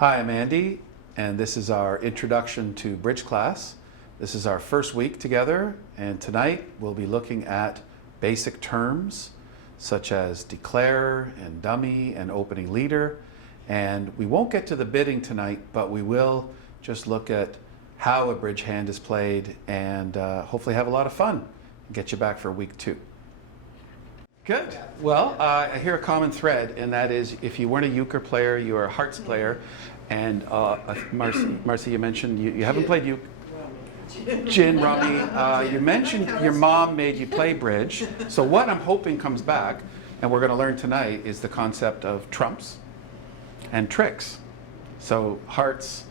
Hi, I'm Andy, and this is our introduction to bridge class. This is our first week together, and tonight we'll be looking at basic terms such as declare and dummy and opening leader. And we won't get to the bidding tonight, but we will just look at how a bridge hand is played and hopefully have a lot of fun and get you back for week 2. Good. Well, I hear a common thread, and that is if you weren't a euchre player, you are a hearts player. And Marcy, you mentioned you haven't played euchre. Gin, rummy. You mentioned your mom made you play bridge. So what I'm hoping comes back, and we're going to learn tonight, is the concept of trumps and tricks. So hearts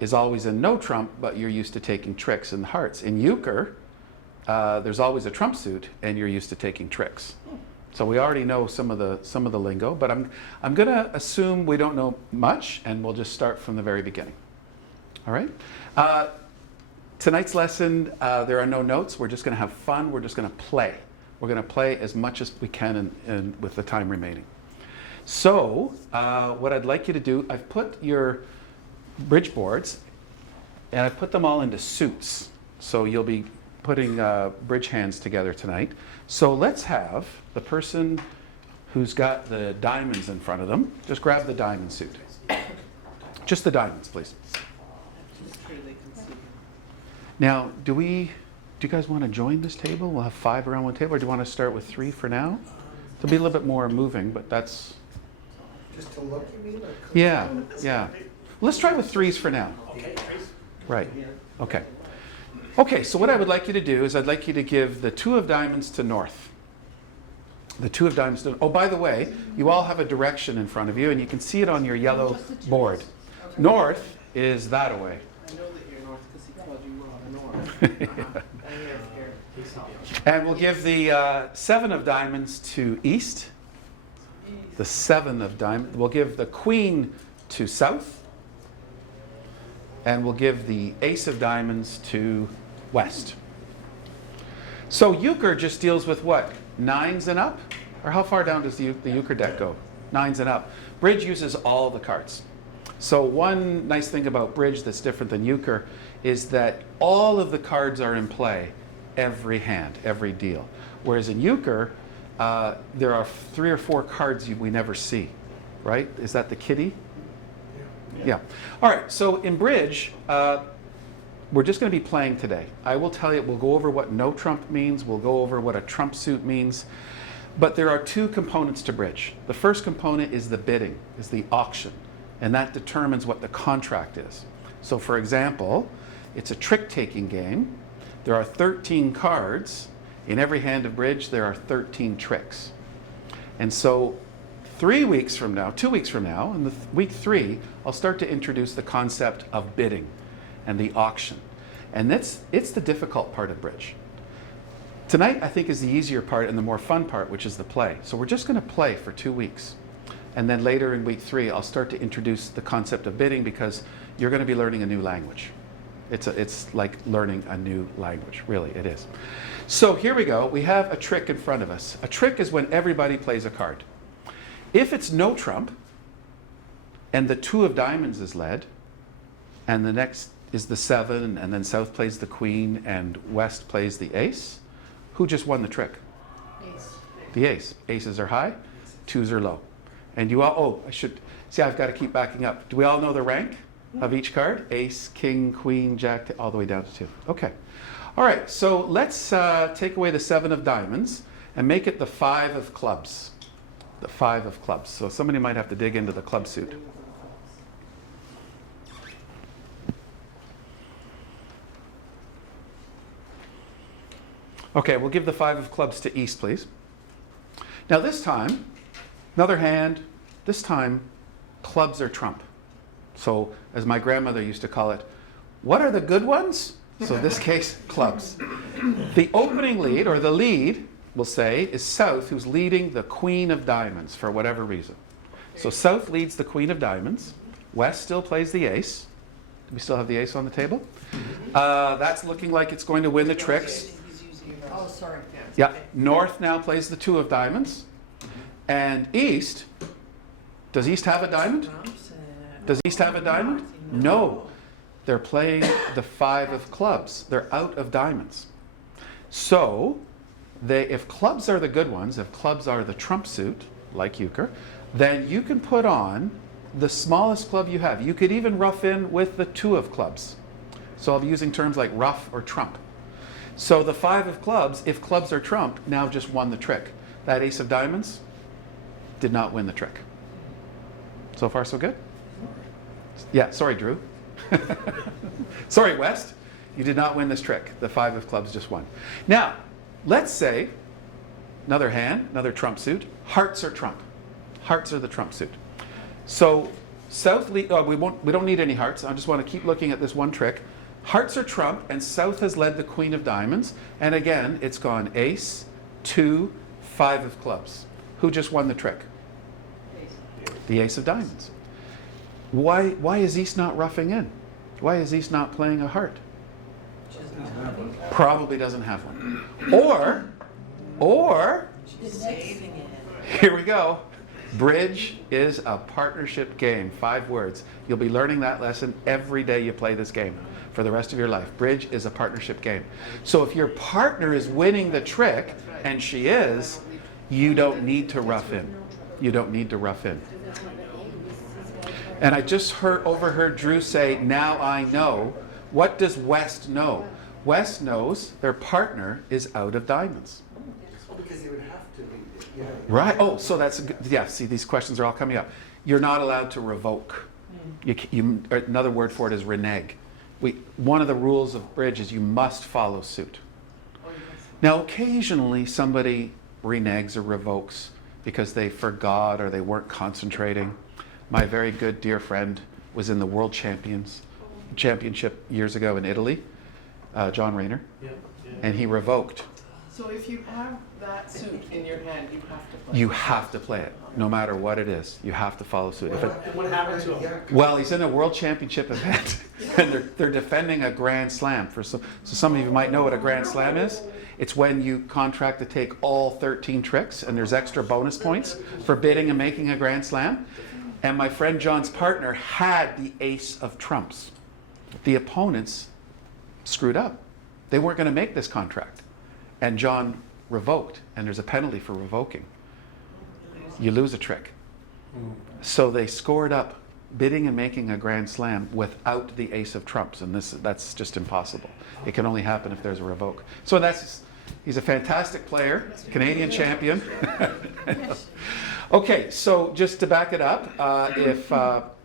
is always a no trump, but you're used to taking tricks in hearts. In euchre, there's always a trump suit, and you're used to taking tricks. So we already know some of the lingo, but I'm going to assume we don't know much, and we'll just start from the very beginning. All right. Tonight's lesson, there are no notes. We're just going to have fun. We're just going to play. We're going to play as much as we can with the time remaining. So what I'd like you to do, I've put your bridge boards, and I've put them all into suits. So you'll be putting bridge hands together tonight. So let's have the person who's got the diamonds in front of them, just grab the diamond suit. Just the diamonds, please. Now, do you guys want to join this table? We'll have 5 around one table, or do you want to start with 3 for now? It'll be a little bit more moving, but that's... Just to look, you mean? Yeah. Let's try with 3s for now. Okay. Right. Okay. Okay, so what I would like you to do is I'd like you to give the 2 of diamonds to north. The 2 of diamonds to... Oh, by the way, you all have a direction in front of you, and you can see it on your yellow board. North is that away. I know that you're north because he called you north. And we'll give the 7 of diamonds to east. The 7 of diamonds. We'll give the queen to south. And we'll give the ace of diamonds to west. So euchre just deals with what? 9s and up? Or how far down does the euchre deck go? 9s and up. Bridge uses all the cards. So one nice thing about bridge that's different than euchre is that all of the cards are in play every hand, every deal. Whereas in euchre, there are 3 or 4 cards we never see, right? Is that the kitty? Yeah. All right, so in bridge, we're just going to be playing today. I will tell you, we'll go over what no trump means, we'll go over what a trump suit means, but there are 2 components to bridge. The first component is the bidding, is the auction, and that determines what the contract is. So for example, it's a trick-taking game. There are 13 cards. In every hand of bridge, there are 13 tricks. And so 2 weeks from now, in week 3, I'll start to introduce the concept of bidding and the auction. And it's the difficult part of bridge. Tonight, I think, is the easier part and the more fun part, which is the play. So we're just going to play for 2 weeks. And then later in week 3, I'll start to introduce the concept of bidding because you're going to be learning a new language. It's like learning a new language, really, it is. So here we go. We have a trick in front of us. A trick is when everybody plays a card. If it's no trump, and the 2 of diamonds is led, and the next is the 7, and then south plays the queen, and west plays the ace, who just won the trick? Ace. The ace. Aces are high, 2s are low. And you all, I've got to keep backing up. Do we all know the rank of each card? Ace, king, queen, jack, all the way down to 2. Okay. All right, so let's take away the 7 of diamonds and make it the 5 of clubs. The 5 of clubs. So somebody might have to dig into the club suit. Okay, we'll give the 5 of clubs to east, please. Now this time, another hand, this time, clubs are trump. So as my grandmother used to call it, what are the good ones? So in this case, clubs. The opening lead, or the lead, we'll say, is south, who's leading the queen of diamonds for whatever reason. So south leads the queen of diamonds. West still plays the ace. Do we still have the ace on the table? That's looking like it's going to win the tricks. Oh, sorry. Yeah. North now plays the 2 of diamonds. And east, does east have a diamond? Does East have a diamond? No. They're playing the 5 of clubs. They're out of diamonds. So, if clubs are the good ones, if clubs are the trump suit, like euchre, then you can put on the smallest club you have. You could even rough in with the 2 of clubs. So I'll be using terms like rough or trump. So the 5 of clubs, if clubs are trump, now just won the trick. That ace of diamonds did not win the trick. So far, so good? Yeah, sorry, Drew. Sorry, West. You did not win this trick. The 5 of clubs just won. Now, let's say, another hand, another trump suit. Hearts are trump. Hearts are the trump suit. So South, we don't need any hearts. I just want to keep looking at this one trick. Hearts are trump, and South has led the queen of diamonds. And again, it's gone ace, 2, 5 of clubs. Who just won the trick? The ace of diamonds. Why is East not roughing in? Why is East not playing a heart? Probably doesn't have one. Or, here we go. Bridge is a partnership game. 5 words. You'll be learning that lesson every day you play this game for the rest of your life. Bridge is a partnership game. So if your partner is winning the trick, and she is, you don't need to rough in. You don't need to rough in. And I just overheard Drew say, now I know. What does West know? West knows their partner is out of diamonds. Because they would have to be. Yeah. Right. Oh, so that's a good, yeah. See, these questions are all coming up. You're not allowed to revoke. Another word for it is renege. One of the rules of bridge is you must follow suit. Now, occasionally somebody reneges or revokes because they forgot or they weren't concentrating. My very good dear friend was in the World Championship years ago in Italy, John Rayner, and he revoked. So if you have that suit in your hand, you have to play. You have to play it, no matter what it is. You have to follow suit. What happened to him? Well, he's in a World Championship event, and they're defending a Grand Slam. So some of you might know what a Grand Slam is. It's when you contract to take all 13 tricks, and there's extra bonus points for bidding and making a Grand Slam. And my friend John's partner had the ace of trumps. The opponents screwed up. They weren't going to make this contract. And John revoked, and there's a penalty for revoking. You lose a trick. So they scored up bidding and making a Grand Slam without the ace of trumps, and that's just impossible. It can only happen if there's a revoke. So he's a fantastic player, Canadian champion. Okay, so just to back it up, if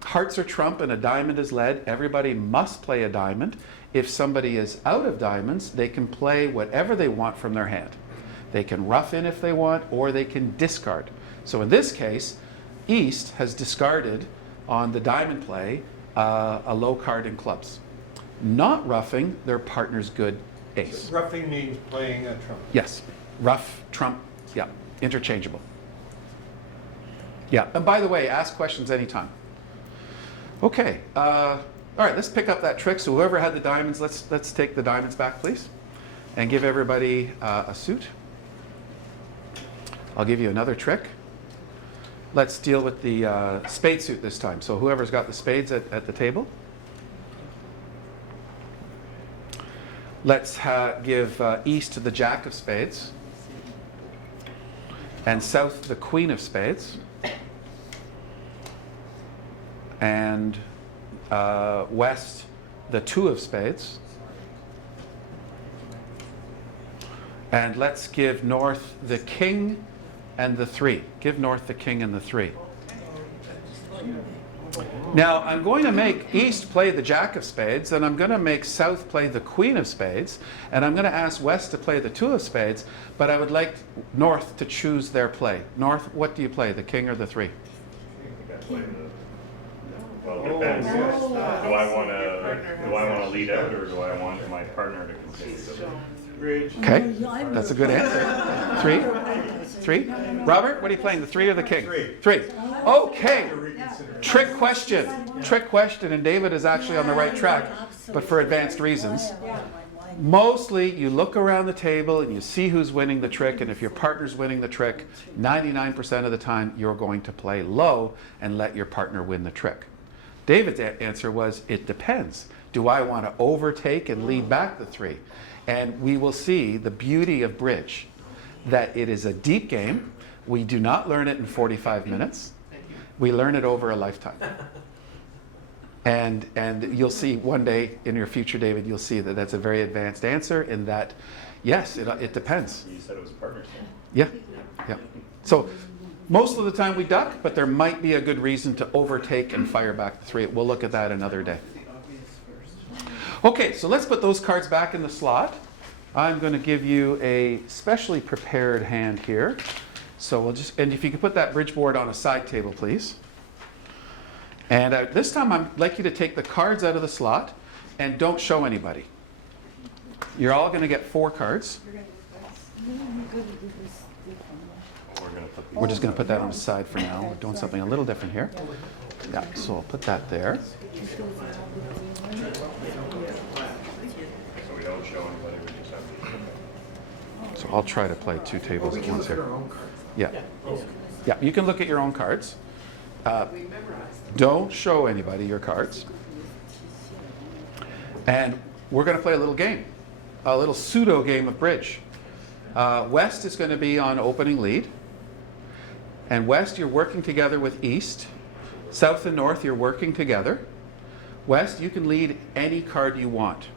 hearts are trump and a diamond is led, everybody must play a diamond. If somebody is out of diamonds, they can play whatever they want from their hand. They can rough in if they want, or they can discard. So in this case, East has discarded on the diamond play a low card in clubs. Not roughing their partner's good ace. Roughing means playing a trump. Yes, rough, trump, yeah, interchangeable. Yeah, and by the way, ask questions anytime. Okay, all right, let's pick up that trick. So whoever had the diamonds, let's take the diamonds back, please, and give everybody a suit. I'll give you another trick. Let's deal with the spade suit this time. So whoever's got the spades at the table. Let's give East the jack of spades, and South the queen of spades, and West the 2 of spades, and let's give North the king and the 3. Give North the king and the 3. Now I'm going to make East play the jack of spades, and I'm going to make South play the queen of spades, and I'm going to ask West to play the 2 of spades, but I would like North to choose their play. North, what do you play, the king or the 3? Well, it depends. Do I want to lead out, or do I want my partner to continue? Okay, that's a good answer. 3? Robert, what are you playing, the 3 or the king? 3. Okay. Trick question, and David is actually on the right track, but for advanced reasons. Mostly, you look around the table and you see who's winning the trick, and if your partner's winning the trick, 99% of the time, you're going to play low and let your partner win the trick. David's answer was, it depends. Do I want to overtake and lead back the 3? And we will see the beauty of bridge, that it is a deep game. We do not learn it in 45 minutes. We learn it over a lifetime. And you'll see one day in your future, David, you'll see that that's a very advanced answer in that, yes, it depends. You said it was partners. Yeah, yeah. So most of the time we duck, but there might be a good reason to overtake and fire back the 3. We'll look at that another day. Okay, so let's put those cards back in the slot. I'm going to give you a specially prepared hand here. So we'll just, and if you could put that bridge board on a side table, please. And this time I'd like you to take the cards out of the slot and don't show anybody. You're all going to get 4 cards. We're just going to put that on the side for now. We're doing something a little different here. Yeah, so I'll put that there. So we don't show anybody, we just have to. So I'll try to play 2 tables at once here. Yeah. Yeah, you can look at your own cards. Don't show anybody your cards. And we're going to play a little game, a little pseudo game of bridge. West is going to be on opening lead. And West, you're working together with East. South and North, you're working together. West, you can lead any card you want.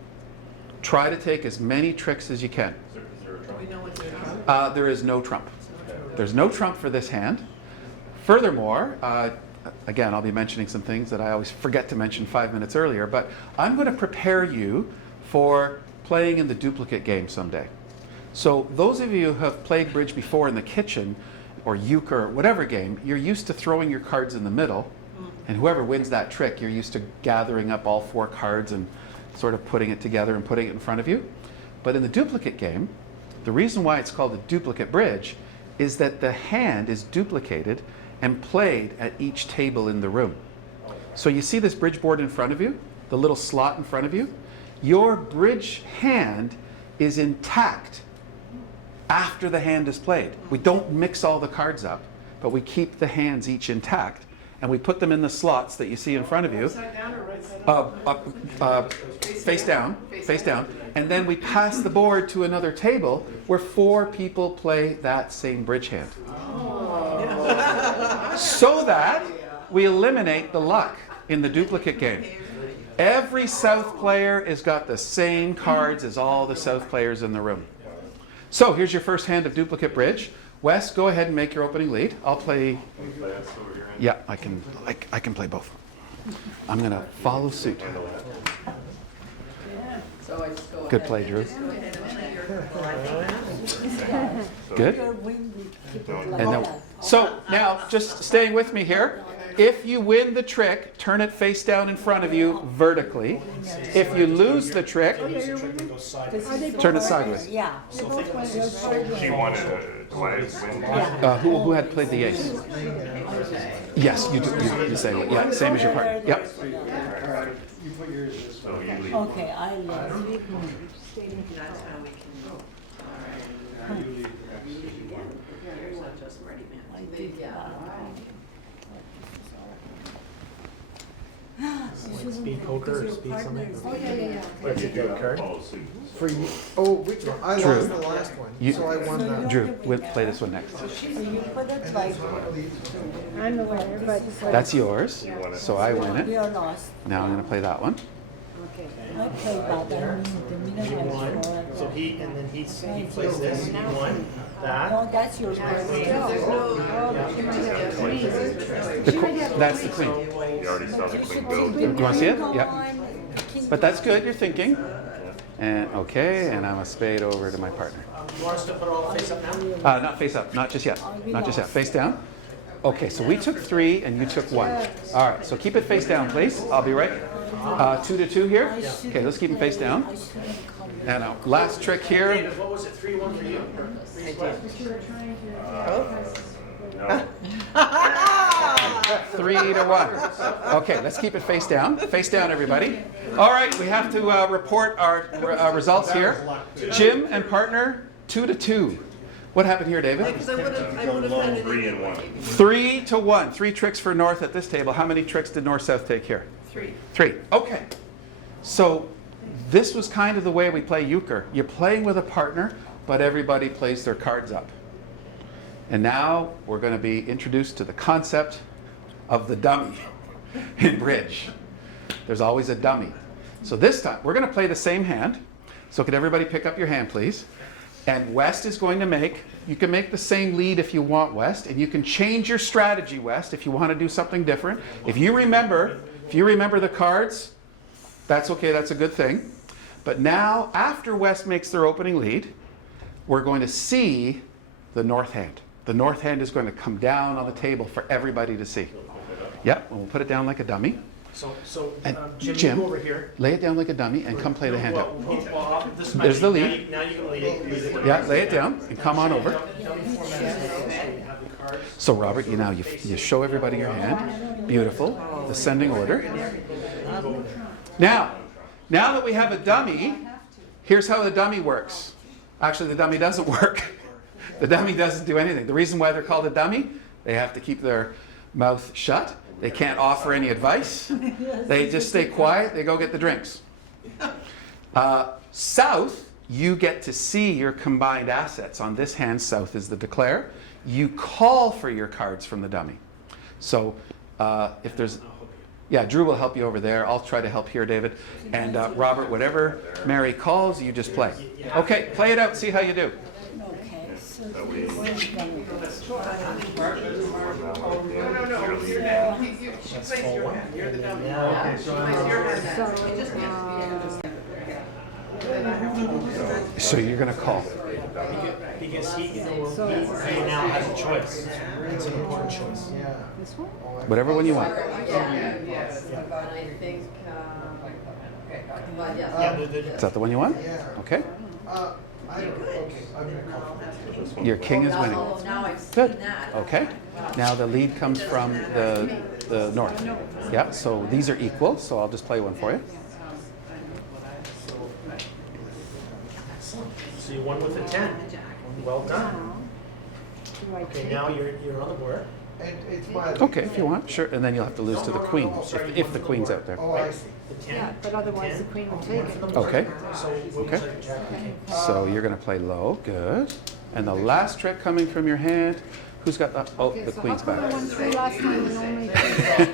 Try to take as many tricks as you can. Is there a trump? There is no trump. There's no trump for this hand. Furthermore, again, I'll be mentioning some things that I always forget to mention 5 minutes earlier, but I'm going to prepare you for playing in the duplicate game someday. So those of you who have played bridge before in the kitchen, or euchre, or whatever game, you're used to throwing your cards in the middle, and whoever wins that trick, you're used to gathering up all 4 cards and sort of putting it together and putting it in front of you. But in the duplicate game, the reason why it's called a duplicate bridge is that the hand is duplicated and played at each table in the room. So you see this bridge board in front of you, the little slot in front of you? Your bridge hand is intact after the hand is played. We don't mix all the cards up, but we keep the hands each intact, and we put them in the slots that you see in front of you. Upside down or right side up? Face down, face down. And then we pass the board to another table where 4 people play that same bridge hand. So that we eliminate the luck in the duplicate game. Every South player has got the same cards as all the South players in the room. So here's your first hand of duplicate bridge. Wes, go ahead and make your opening lead. I'll play. Yeah, I can play both. I'm going to follow suit. Good play, Drew. Good. And then, so now, just staying with me here. If you win the trick, turn it face down in front of you vertically. If you lose the trick, turn it sideways. Yeah. She wanted to, do I win? Who had played the ace? Yes, you do. You say it. Yeah, same as your partner. Yep. You put yours this So way. you lead. Okay, I leave. That's how we can. I did that. Speed poker or speed something? But you do have to follow suit. For you, oh, which one? I Drew. lost the last one, You- so I won that. Drew, we'll play this one next. So you put it like, I'm the winner, but That's yours, so I win we it. are lost. Now I'm going to play that one. okay. I play that, the minute You I won, score. so he, and then he plays this, you won that. No, that's your turn. That's the queen. You already saw the You queen should build. take You want to see it? the Yep. line, king But that's good, you're thinking. And okay, and I'm a spade over to my partner. You want us to put all face up now? Not face up, not just yet. Not just yet. Face down. Okay, so we took 3 and you took 1. All right, so keep it face down, please. I'll be right. 2 to 2 here. Okay, let's keep them face down. I shouldn't come. And last trick here. David, what was it, 3-1 for you? No. 3 to 1. Okay, let's keep it face down. Face down, everybody. All right, we have to report our results here. Jim and partner, 2 to 2. What happened here, David? Going long 3 and 1. 3 to 1. 3 tricks for North at this table. How many tricks did North-South take here? 3. 3. Okay. So this was kind of the way we play euchre. You're playing with a partner, but everybody plays their cards up. And now we're going to be introduced to the concept of the dummy in bridge. There's always a dummy. So this time, we're going to play the same hand. So could everybody pick up your hand, please? And West is going to make, you can make the same lead if you want, West, and you can change your strategy, West, if you want to do something different. If you remember the cards, that's okay, that's a good thing. But now, after West makes their opening lead, we're going to see the north hand. The north hand is going to come down on the table for everybody to see. Yep, and we'll put it down like a dummy. So And Jim, Jim, you go over here. lay it down like a dummy and come play the hand out. There's the lead. Now you can lead it. Yeah, lay it down and come on over. Dummy format is this, so you have the cards. So Robert, you show everybody your hand. Beautiful. Descending order. Now that we have a dummy, here's how the dummy works. Actually, the dummy doesn't work. The dummy doesn't do anything. The reason why they're called a dummy, they have to keep their mouth shut. They can't offer any advice. They just stay quiet. They go get the drinks. South, you get to see your combined assets. On this hand, South is the declare. You call for your cards from the dummy. So if there's, yeah, Drew will help you over there. I'll try to help here, David. And Robert, whatever Mary calls, you just play. Okay, play it out. See how you do. Okay, so this is gonna go. That's full one. You're the dummy. Now, So Place your I'm, hand down. So you're going to call. because he now has a choice. It's an important choice. yeah. This one? Whatever one you want. Yes, but I think, but yes. Yeah, Is that the one you want? Yeah. Okay. Okay, I'm gonna call. Your king is winning. Oh, now I've seen Good. that. Okay. Now the lead comes from the north. Yeah, so these are equal, so I'll just play one for you. So you won with a 10. Well done. Now, do I Okay, take now it? you're on the board. And it's my. Okay, if you want, sure. And then you'll have to lose to the queen, if the queen's out there. Oh, I see. The 10. Yeah, but otherwise the queen will take it. Okay. So what Okay. was it, Jack? Okay. So you're going to play low. Good. And the last trick coming from your hand, who's got the, oh, the queen's How come I back. won 3 last time and only 3?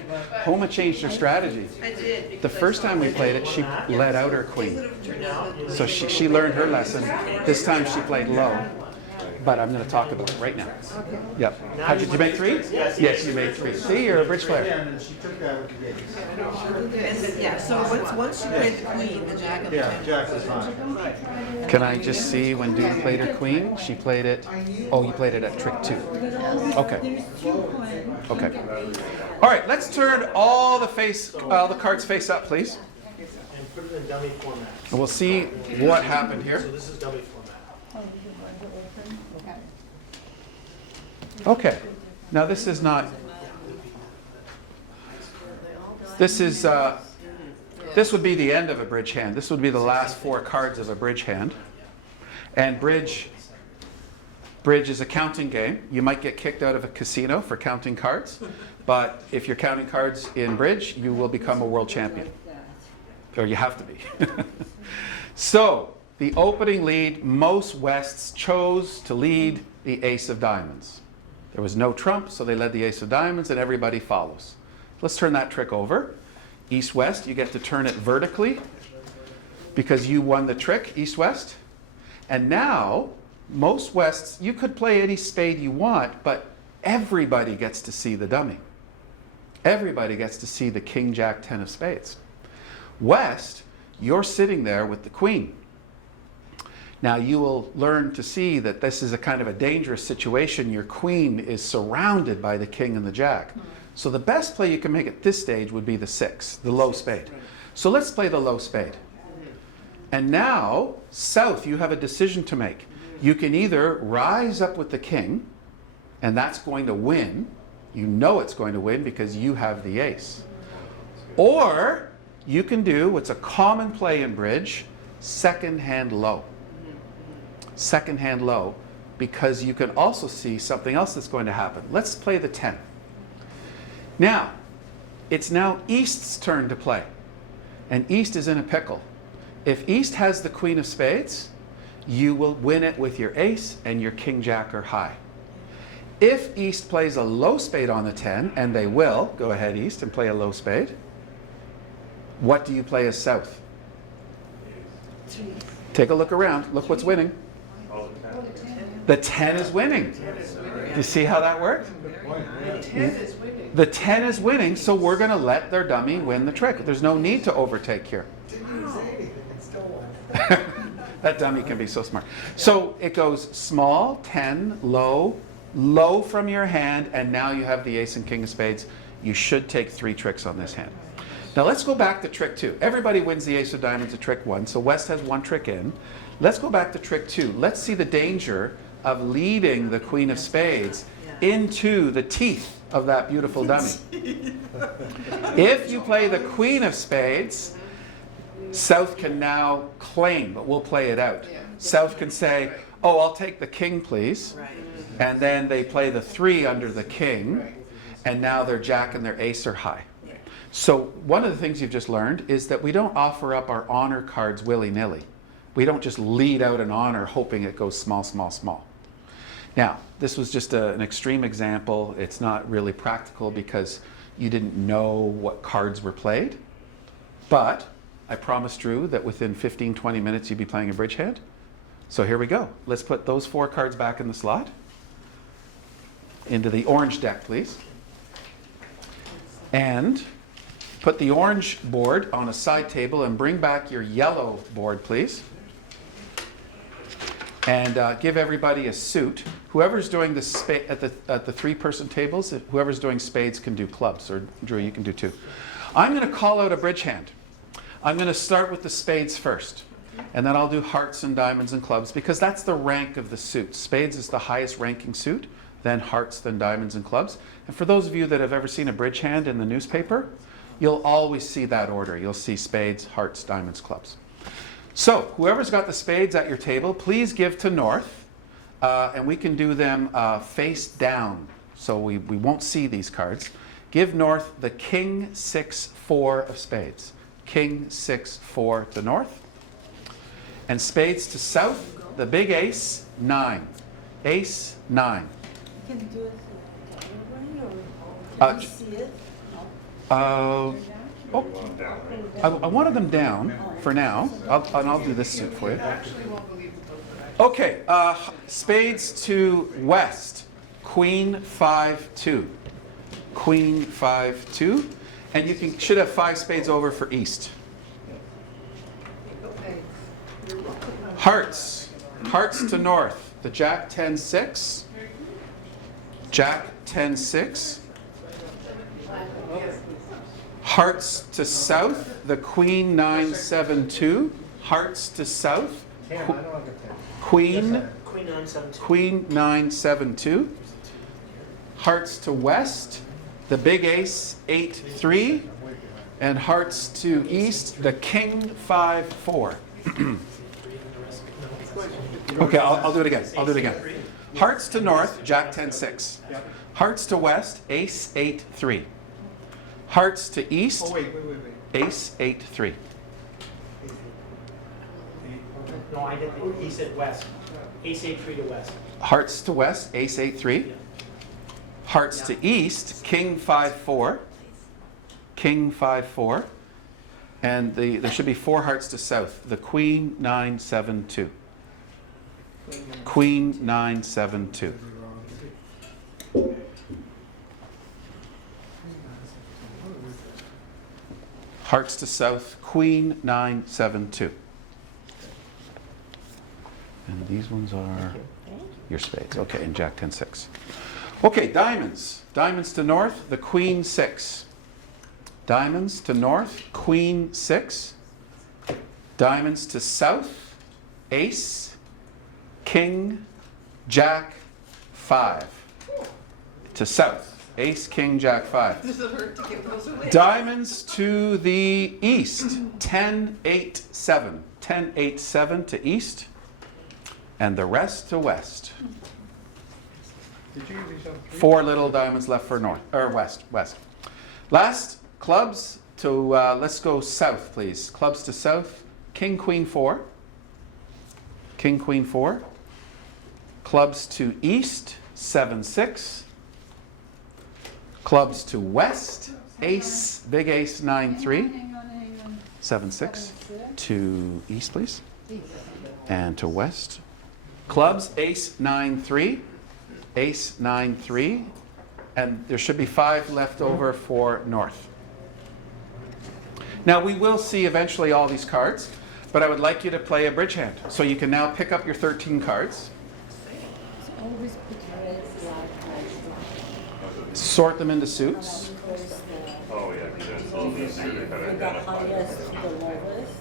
Homa changed her strategy. I did. The first time we played it, she let out her queen. So she learned her lesson. This time she played low. But I'm going to talk about it right now. Yep. How did you make 3? Yes, you made 3. See, you're a bridge player. And she took that with the gates. Yeah, so once you played the queen, the jack of the Yeah, ten. Jack is fine. Can I just see when Dude played her queen? She played it. Oh, you played it at trick 2. Okay. Okay. All right. Let's turn all the cards face up, please, And put it in dummy format. and we'll see what happened So here. this is dummy format. Okay. Now this is not. This is. This would be the end of a bridge hand. This would be the last 4 cards of a bridge hand. And bridge is a counting game. You might get kicked out of a casino for counting cards, but if you're counting cards in bridge, you will become a world champion. Or you have to be. So, the opening lead, most Wests chose to lead the ace of diamonds. There was no trump, so they led the ace of diamonds, and everybody follows. Let's turn that trick over. East-west, you get to turn it vertically because you won the trick, east-west. And now, most Wests, you could play any spade you want, but everybody gets to see the dummy. Everybody gets to see the king, jack, 10 of spades. West, you're sitting there with the queen. Now you will learn to see that this is a kind of a dangerous situation. Your queen is surrounded by the king and the jack. So the best play you can make at this stage would be the 6, the low spade. So let's play the low spade. And now, South, you have a decision to make. You can either rise up with the king, and that's going to win. You know it's going to win because you have the ace. Or you can do what's a common play in bridge, second hand low. Second hand low, because you can also see something else that's going to happen. Let's play the 10. Now, It's now East's turn to play. And East is in a pickle. If East has the queen of spades, you will win it with your ace and your king jack are high. If East plays a low spade on the 10, and they will, go ahead East and play a low spade, what do you play as South? Take a look around. Look what's winning. The 10 is winning. Do you see how that worked? The 10 is winning, so we're going to let their dummy win the trick. There's no need to overtake here. That dummy can be so smart. So it goes small, 10, low, low from your hand, and now you have the ace and king of spades. You should take 3 tricks on this hand. Now let's go back to trick 2. Everybody wins the ace of diamonds at trick 1, so West has 1 trick in. Let's go back to trick 2. Let's see the danger of leading the queen of spades into the teeth of that beautiful dummy. If you play the queen of spades, South can now claim, but we'll play it out. South can say, oh, I'll take the king, please. And then they play the 3 under the king, and now their jack and their ace are high. So one of the things you've just learned is that we don't offer up our honor cards willy-nilly. We don't just lead out an honor hoping it goes small, small, small. Now, this was just an extreme example. It's not really practical because you didn't know what cards were played. But I promised Drew that within 15, 20 minutes you'd be playing a bridge hand. So here we go. Let's put those 4 cards back in the slot. Into the orange deck, please. And put the orange board on a side table and bring back your yellow board, please. And give everybody a suit. Whoever's doing the at the 3-person tables, whoever's doing spades can do clubs, or Drew, you can do 2. I'm going to call out a bridge hand. I'm going to start with the spades first, and then I'll do hearts and diamonds and clubs because that's the rank of the suit. Spades is the highest ranking suit, then hearts, then diamonds and clubs. And for those of you that have ever seen a bridge hand in the newspaper, you'll always see that order. You'll see spades, hearts, diamonds, clubs. So whoever's got the spades at your table, please give to North, and we can do them face down, so we won't see these cards. Give North the king, 6, 4 of spades. King, 6, 4 to North. And spades to South, the big ace, 9. Ace, 9. You can do it the other way, or Uh, can you see it? I wanted them down for now, and I'll do this suit for you. Okay, spades to West, Queen, 5, 2. Queen, 5, 2. And you should have 5 spades over for East. Hearts. Hearts to North. The Jack, 10, 6. Jack, 10, 6. Hearts to South. The Queen, 9, 7, 2. Hearts to South. Queen, Queen 972. Queen, 9, 7, 2. Hearts to West. The big ace, 8, 3. And hearts to East, the King, 5, 4. Okay, I'll do it again. I'll do it again. Hearts to North, Jack, 10, 6. Hearts to West, Ace, 8, 3. Hearts to East, Oh, wait. Ace, 8, 3. No, I did. He said West. Ace 8-3 to West. Hearts to West, Ace, 8, 3. Hearts to East, King, 5, 4. King, 5, 4. And there should be 4 hearts to South. The Queen, 9, 7, 2. Queen, 9, 7, 2. Hearts to South, Queen, 9, 7, 2. And these ones are your spades. Okay, and Jack, 10, 6. Okay, diamonds. Diamonds to North, the Queen, 6. Diamonds to North, Queen, 6. Diamonds to South, Ace, King, Jack, 5. To South, Ace, King, Jack, 5. Does it hurt to give those away? Diamonds to the East, 10, 8, 7. 10, 8, 7 to East, and the rest to West. Did you give yourself 3? 4 little diamonds left for North, or West. Last Clubs to, let's go south, please. Clubs to south. King, queen, 4. King, queen, 4. Clubs to east, 7, 6. Clubs to west, ace, big ace, 9, 3. Hang on. 7, 6. 7, 6. To east, please. And to west. Clubs, ace, 9, 3. Ace, 9, 3. And there should be 5 left over for north. Now we will see eventually all these cards, but I would like you to play a bridge hand. So you can now pick up your 13 cards, Always put red, black, red. sort them into suits. Oh, yeah, because it's all these here to kind of From the identify. highest to the lowest,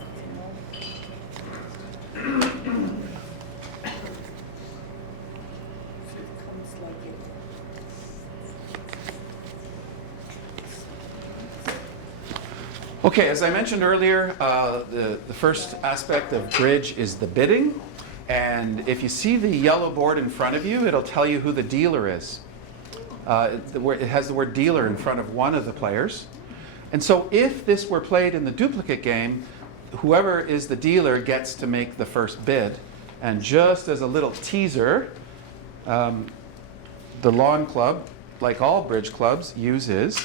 So it comes like it. Okay, as I mentioned earlier, the first aspect of bridge is the bidding. And if you see the yellow board in front of you, it'll tell you who the dealer is. It has the word dealer in front of one of the players. And so if this were played in the duplicate game, whoever is the dealer gets to make the first bid. And just as a little teaser, the lawn club, like all bridge clubs, uses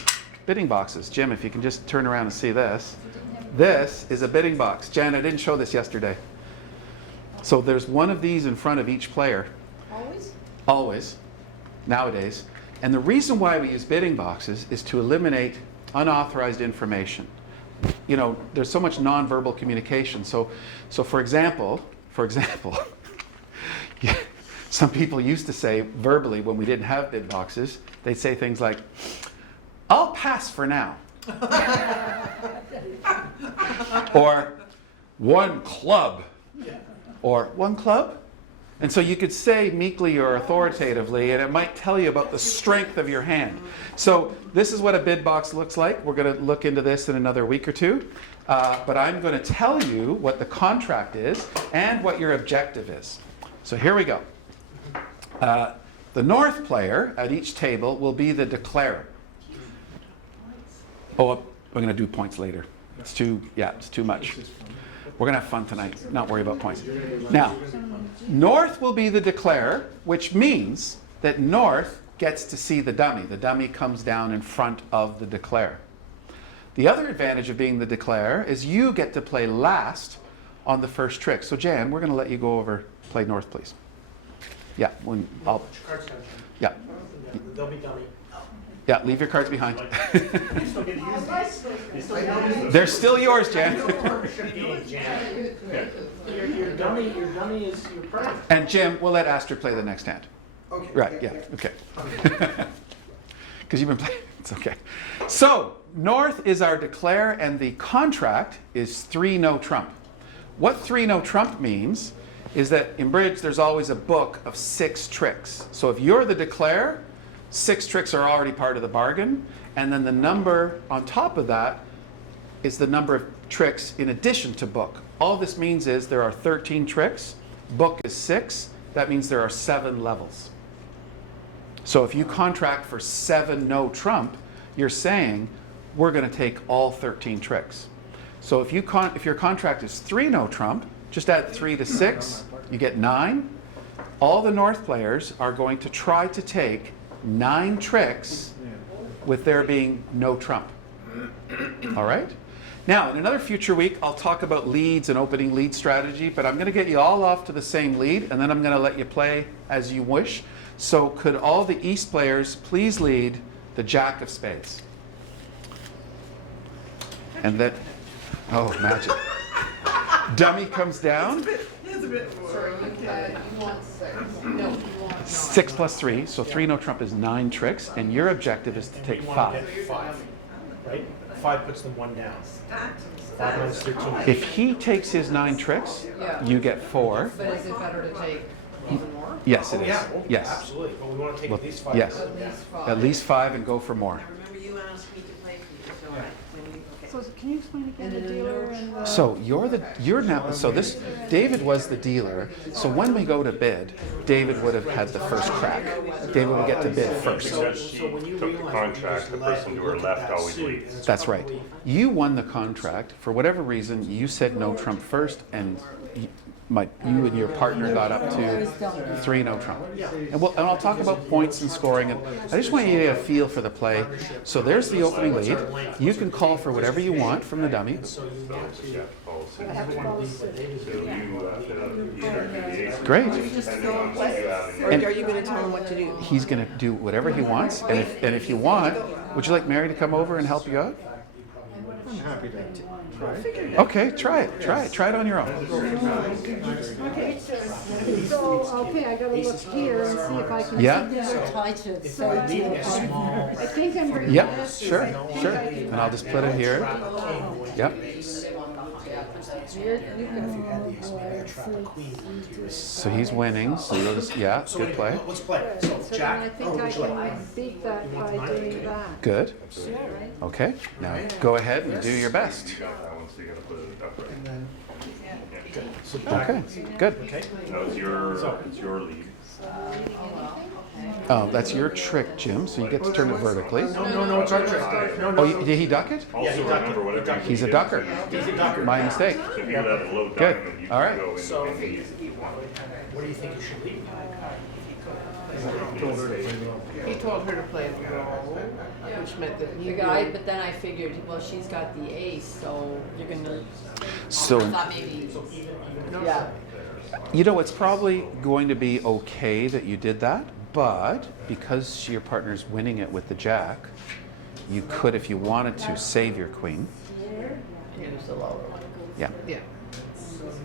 bidding boxes. Jim, if you can just turn around and see this. This is a bidding box. Jan, I didn't show this yesterday. So there's one of these in front of each player. Always? Always, nowadays. And the reason why we use bidding boxes is to eliminate unauthorized information. You know, there's so much nonverbal communication. So for example, some people used to say verbally when we didn't have bid boxes, they'd say things like, "I'll pass for now." Or "one club." Or "one club?" And so you could say meekly or authoritatively, and it might tell you about the strength of your hand. So this is what a bid box looks like. We're going to look into this in another week or two. But I'm going to tell you what the contract is and what your objective is. So here we go. The north player at each table will be the declarer. Oh, we're going to do points later. It's too much. We're going to have fun tonight, not worry about points. Now, north will be the declarer, which means that north gets to see the dummy. The dummy comes down in front of the declarer. The other advantage of being the declarer is you get to play last on the first trick. So Jan, we're going to let you go over, play north, please. Yeah, Cards down. yeah, They'll be dummy. yeah, leave your cards behind. You still get to use these. You still get to use those. They're still yours, Jan. Hey, Jan. Your dummy is your partner. And Jim, we'll let Astor play the next hand. Okay. Right, yeah, okay. Because you've been playing, it's okay. So, north is our declare, and the contract is 3 no trump. What 3 no trump means is that in bridge there's always a book of 6 tricks. So if you're the declare, 6 tricks are already part of the bargain, and then the number on top of that is the number of tricks in addition to book. All this means is there are 13 tricks, book is 6, that means there are 7 levels. So if you contract for 7 no trump, you're saying we're going to take all 13 tricks. So if your contract is 3 no trump, just add 3 to 6, you get 9. All the north players are going to try to take 9 tricks with there being no trump. All right? Now, in another future week, I'll talk about leads and opening lead strategy, but I'm going to get you all off to the same lead, and then I'm going to let you play as you wish. So could all the east players please lead the jack of spades? And then, oh, magic. Dummy comes down. Sorry, you want 6. No, you want 6 plus 3, so 3 no trump is 9 tricks, and your objective is to take You want to 5. get 5, right? 5 puts them 1 down. 5 minus 13. If he takes his 9 tricks, you get 4. But is it better to take even more? Yes, it is. Yeah, Yes. absolutely. But we want to take Well, at least 5. yes. At least 5. At least 5 and go for more. Remember you asked me to play for you, so I, when you, okay. So can you explain again the dealer and the? So you're now, so this, David was the dealer, so when we go to bid, David would have had the first crack. David would get to bid first. Because she took the contract, the person to her left always leads. That's right. You won the contract, for whatever reason, you said no trump first, and you and your partner got up to 3 no trump. And I'll talk about points and scoring, and I just want you to get a feel for the play. So there's the opening lead. You can call for whatever you want from the dummy. So you want to, Yeah, follow suit. I have to follow suit. So you have to either do the ace. Great. Depending on what you have in Or your. are you gonna tell him what to do? He's going to do whatever he wants, and if you want, would you like Mary to come over and help you out? I'm happy to try. Okay, try it on your own. Okay, so, okay, I gotta look here and see if I can. Yeah. Try to if say we're leaving to a small. I think I'm bringing Yep, this. sure. And I'll just put it here. Yep. You're- you can- If you had the ace, maybe I trap a queen onto your So he's winning, so you'll just, yeah, So good anyway, play. let's play. Good. So So then Jack, I oh, think I would you like? can beat that You want by the nine? doing that. Good. Okay, now go ahead and do your best. You got that one, so you gotta put it upright. And then, Yeah. so Jack. Okay, good. Okay. No, it's your lead. Oh, that's your trick, Jim, so you get to turn it vertically. No, it's our trick. No, Oh, did he duck it? Yeah, Also he ducked remember it. whatever you He's a did, ducker. He's a ducker. My mistake. if you had a low Good. diamond, you All right. could go So- in the easy if you want. What do you think you should leave? He told her to play it low, which meant that The you guy, would. but then I figured, well, she's got the ace, so you're gonna, I So, thought maybe, yeah. you know, it's probably going to be okay that you did that, but because your partner's winning it with the jack, you could, if you wanted to, save your queen. Use the lower one. Yeah, Yeah.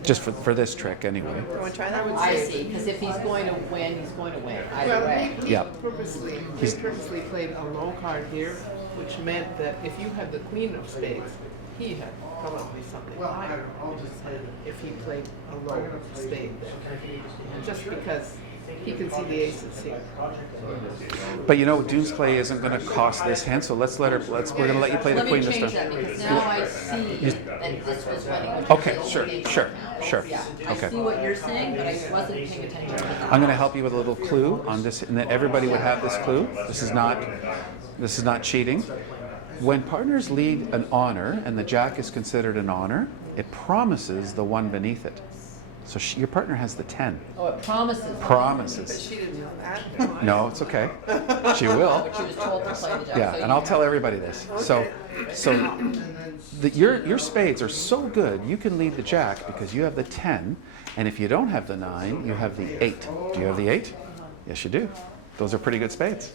just for this trick anyway. You wanna try that one? I see, because if he's going to win, he's going to win, either Well, way. he Yeah. purposely, he He's- purposely played a low card here, which meant that if you had the queen of spades, he had come up with something higher. If he played a low spade there. Just because he can see the aces here. But you know, Dune's play isn't going to cost this hand, so we're going to let you play the Let me queen this change time. that, because now I see that this was winning. which Okay, is sure, okay. sure. Yeah, I Okay. see what you're saying, but I wasn't paying attention to the I'm going to help you with a little clue on this, and that everybody would have this clue. This is not cheating. When partners lead an honor, and the jack is considered an honor, it promises the one beneath it. So your partner has the 10. Oh, it promises. But Promises. she didn't know that. No, it's okay. She will. But she was told to play the jack. Yeah, so and you- I'll tell everybody this. So your spades are so good, you can lead the jack because you have the 10, and if you don't have the 9, you have the 8. Do you have the 8? Yes, you do. Those are pretty good spades.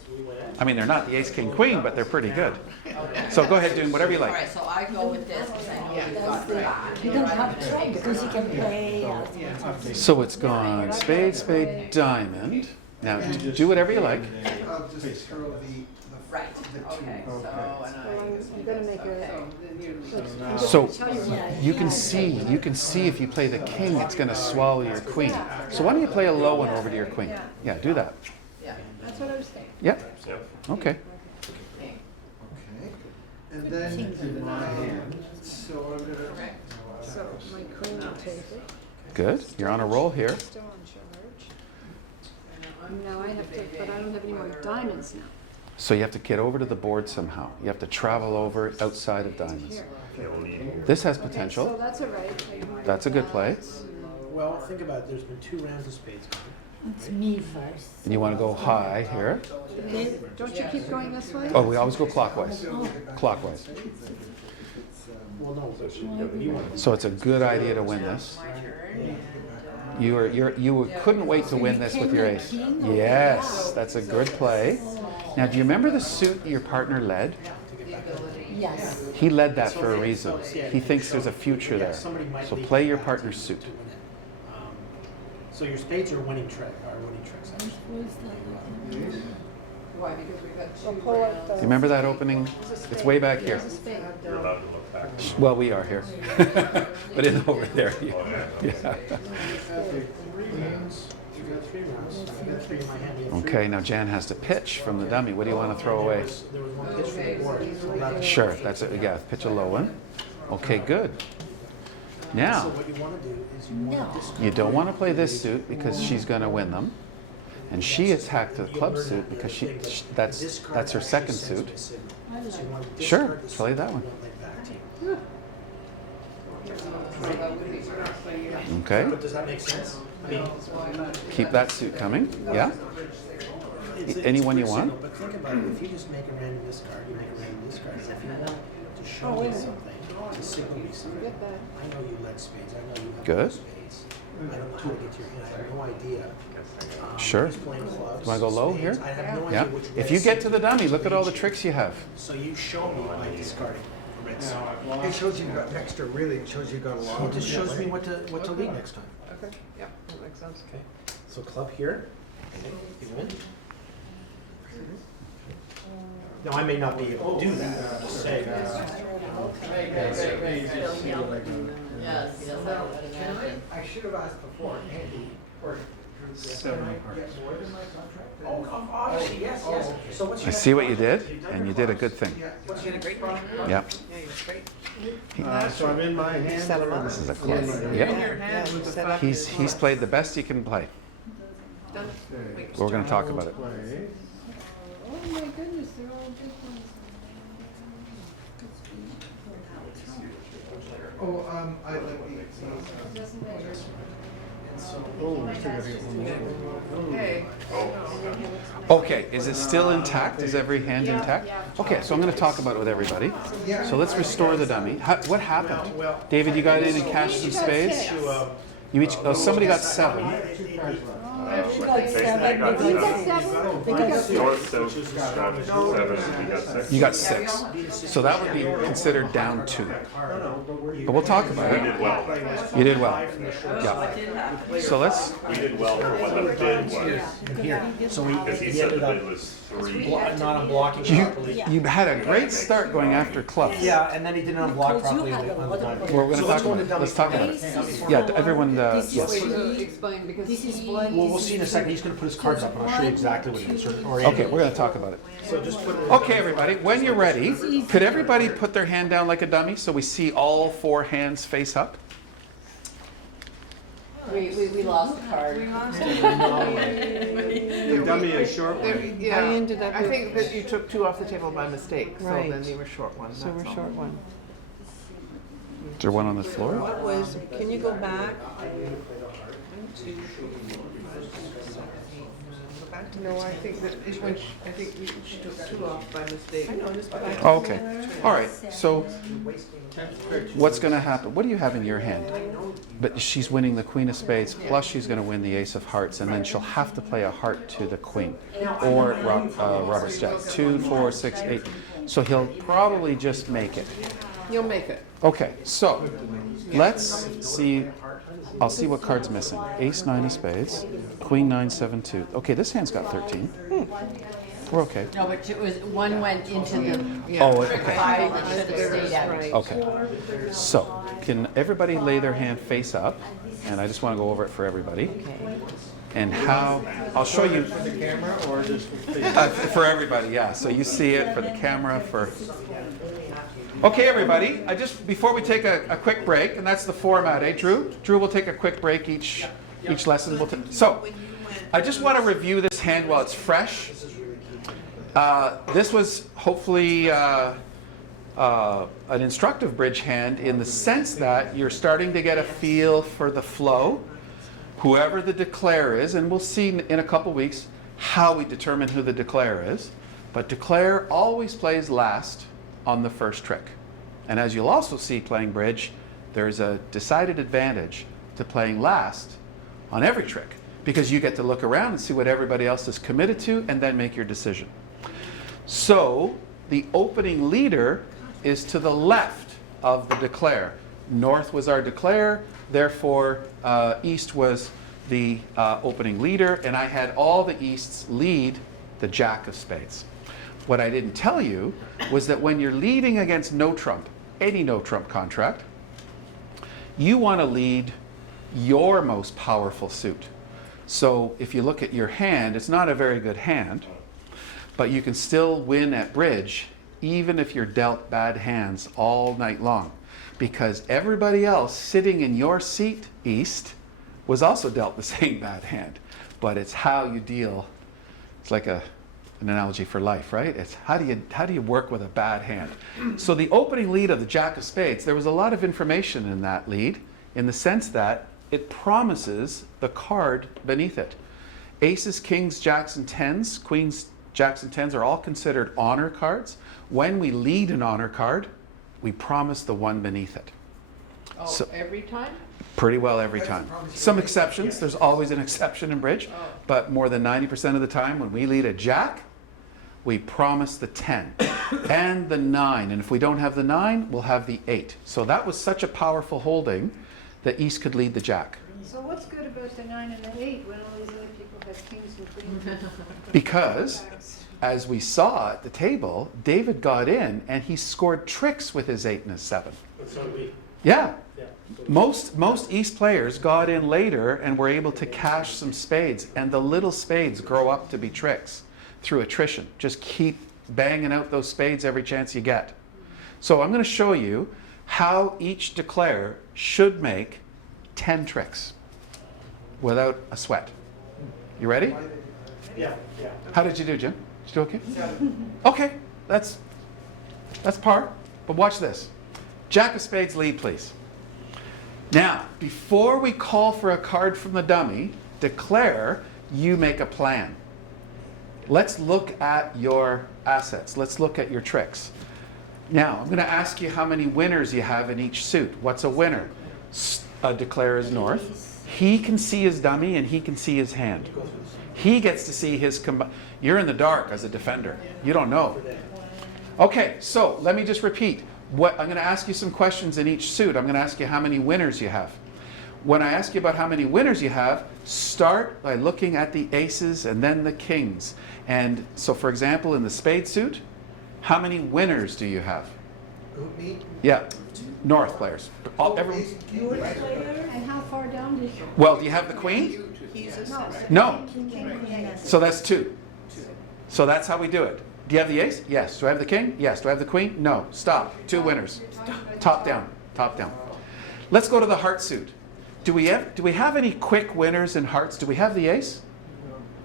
I mean, they're not the ace, king, queen, but they're pretty good. So go ahead, Dune, whatever you All like. right, so I go with this, because I know you've got that. He doesn't have to because he can play. So it's gone spade, spade, diamond. Now do whatever you like. I'll just throw the. Right, okay, so, and Well, I'm gonna make a. So you can see if you play the king, it's going to swallow your queen. So why don't you play a low one over to your queen? Yeah, do that. yeah, That's what I was saying. Yep. Yep. Okay. king. Okay. And then in my hand, so I'm gonna. Correct. So my queen will take it. Good. You're on a roll here. Still on charge. Now I have to, but I don't have any more diamonds now. So you have to get over to the board somehow. You have to travel over outside of diamonds. Here. You'll need. This has So potential. that's all right. That's a good play. Well, think about it, there's been 2 rounds of spades. It's me first. And you want to go high here. Don't you keep going this way? Oh, we always go clockwise. Clockwise. Well, no, you want So it's a good idea to win this. You couldn't wait to win this with your ace. Yes, that's a good play. Now, do you remember the suit your partner led? Yes. He led that for a reason. He thinks there's a future there. So play your partner's suit. to win it. So your spades are winning tricks. Why? Because we've got So two pull out rounds. Do you remember that opening? It's way back here. There's a spade. You're allowed to look back. Well, we are here. But in over there. Yeah. Queens, you've got 3 rounds. I got 3 in my hand. You got 3 Okay, now Jan has to pitch from the dummy. What do you want to throw away? There was 1 pitch from the board. So that's Sure, that's it. Yeah, pitch a low one. Okay, good. So Now, what you want to do is you want to discard. you don't want to play this suit because she's going to win them. And she attacked the club suit because that's her second suit. Sure, play that one. Okay, But does that make sense? I mean, keep that suit coming. Yeah? Anyone you pretty want? simple, But think about it, if you just make a random discard, you make a random discard. And if you want to show me something, to signal me something, I know you led spades, I know you have Good. no spades. I don't know how to get to your hand, I have no idea. Sure. He's playing clubs, Want to go low spades. here? I have no Yeah. idea which If red you get suit to the dummy, look at all the tricks you have. So you show me by discarding a red suit. It shows you got extra, really, it shows you got a lot. It just shows me what to lead next time. Okay, yeah, that makes sense. Okay, so club here, okay, you win. Now, I may not be able to do that, I'm just saying. Yes, yes, I would imagine. I should have asked before, Andy, or. 7 of hearts. More than my contract? Oh, obviously, yes, yes. So what's I your see what you did, and you did a good thing. What's your great Yeah. Yeah, you're great. So I'm in my hand. Set 'em up. This is a club. In your Yeah. hand with the five. He's played the best he can play. Done. We're going to talk about it. Play. Oh my goodness, they're all different. Oh, I like the. Doesn't matter. Oh, we still gotta get one more. Hey. Okay, is it still intact? Is every hand intact? Okay, so I'm going to talk about it with everybody. So let's restore the dummy. What happened? David, you got in and cashed some spades? You each, oh, somebody got 7. She got 7, got they got seven. 7. They got 6. North says 7, you got 6. You got 6. So that would be considered down 2. But we'll talk about We it. did well. You did well. Yeah. So let's, We did well for what the bid was. Here, so we Because he said ended the up bid was 3. not unblocking you, properly. you had a great start going after clubs. Yeah, and then he didn't unblock Because you properly had a on the lot of diamond. We're going So to let's talk go about into it. Let's talk about This it. is Yeah, for- everyone, This is yes. for you. Explain, because This is he- one. Well, we'll this see in a is second. He's going to put his cards up, and I'll show you exactly what it is. Or Okay, we're going to talk about it. So just put it. Okay, everybody, when you're ready, could everybody put their hand down like a dummy so we see all 4 hands face up? We lost the card. The dummy is short There- one. Yeah, I ended up I with- think that you took 2 off the table by mistake, so Right. then you were short one, So we're that's all. short one. Is there one on the floor? What was, can you go back? No, I think that, I think you took 2 off by mistake. Oh, okay. All right, so what's going to happen? What do you have in your hand? But she's winning the Queen of Spades, plus she's going to win the Ace of Hearts, and then she'll have to play a heart to the Queen, or Robert's Jack. 2, 4, 6, 8. So he'll probably just make it. You'll make it. Okay, so let's see. I'll see what card's missing. Ace 9 of Spades, Queen 9, 7, 2. Okay, this hand's got 13. We're okay. No, but it was, one went into the Yeah. Oh, trick okay. pile that should have stayed out. Right. Okay. So, can everybody lay their hand face up? And I just want to go over it for everybody. And how, I'll show you. For the camera or just For everybody, yeah. So you see it for the camera, for... Okay, everybody, before we take a quick break, and that's the format, eh, Drew? Drew will take a quick break each lesson. So, I just want to review this hand while it's fresh. This was hopefully an instructive bridge hand in the sense that you're starting to get a feel for the flow, whoever the declare is, and we'll see in a couple weeks how we determine who the declare is. But declare always plays last on the first trick. And as you'll also see playing bridge, there's a decided advantage to playing last on every trick, because you get to look around and see what everybody else is committed to and then make your decision. So the opening leader is to the left of the declare. North was our declare, therefore East was the opening leader, and I had all the Easts lead the Jack of Spades. What I didn't tell you was that when you're leading against no trump, any no trump contract, you want to lead your most powerful suit. So if you look at your hand, it's not a very good hand, but you can still win at bridge even if you're dealt bad hands all night long. Because everybody else sitting in your seat, East, was also dealt the same bad hand. But it's how you deal. It's like an analogy for life, right? It's how do you work with a bad hand? So the opening lead of the Jack of Spades, there was a lot of information in that lead, in the sense that it promises the card beneath it. Aces, kings, jacks, and tens, queens, jacks, and tens are all considered honor cards. When we lead an honor card, we promise the one beneath it. Oh, So- every time? Pretty well every time. Some exceptions, there's always an exception in bridge, but more than 90% of the time when we lead a jack, we promise the 10 and the 9. And if we don't have the 9, we'll have the 8. So that was such a powerful holding that East could lead the jack. So what's good about the 9 and the 8 when all these other people have kings and queens? Because, as we saw at the table, David got in and he scored tricks with his 8 and his 7. But so do we. Yeah. Yeah. Most East players got in later and were able to cash some spades, and the little spades grow up to be tricks through attrition. Just keep banging out those spades every chance you get. So I'm going to show you how each declare should make 10 tricks without a sweat. You ready? Yeah, yeah. How did you do, Jim? Did you do okay? Okay, that's par. But watch this. Jack of Spades lead, please. Now, before we call for a card from the dummy, declare you make a plan. Let's look at your assets. Let's look at your tricks. Now, I'm going to ask you how many winners you have in each suit. What's a winner? Declare is north. He can see his dummy and he can see his hand. He gets to see his you're in the dark as a defender. You don't know. Okay, so let me just repeat. I'm going to ask you some questions in each suit. I'm going to ask you how many winners you have. When I ask you about how many winners you have, start by looking at the aces and then the kings. And so, for example, in the spade suit, how many winners do you have? Who, me? Yeah, north players. Everyone. And how far down did you? Well, do you have the queen? No. So that's 2. So that's how we do it. Do you have the ace? Yes. Do I have the king? Yes. Do I have the queen? No. Stop. 2 winners. Top down. Top down. Let's go to the heart suit. Do we have any quick winners in hearts? Do we have the ace?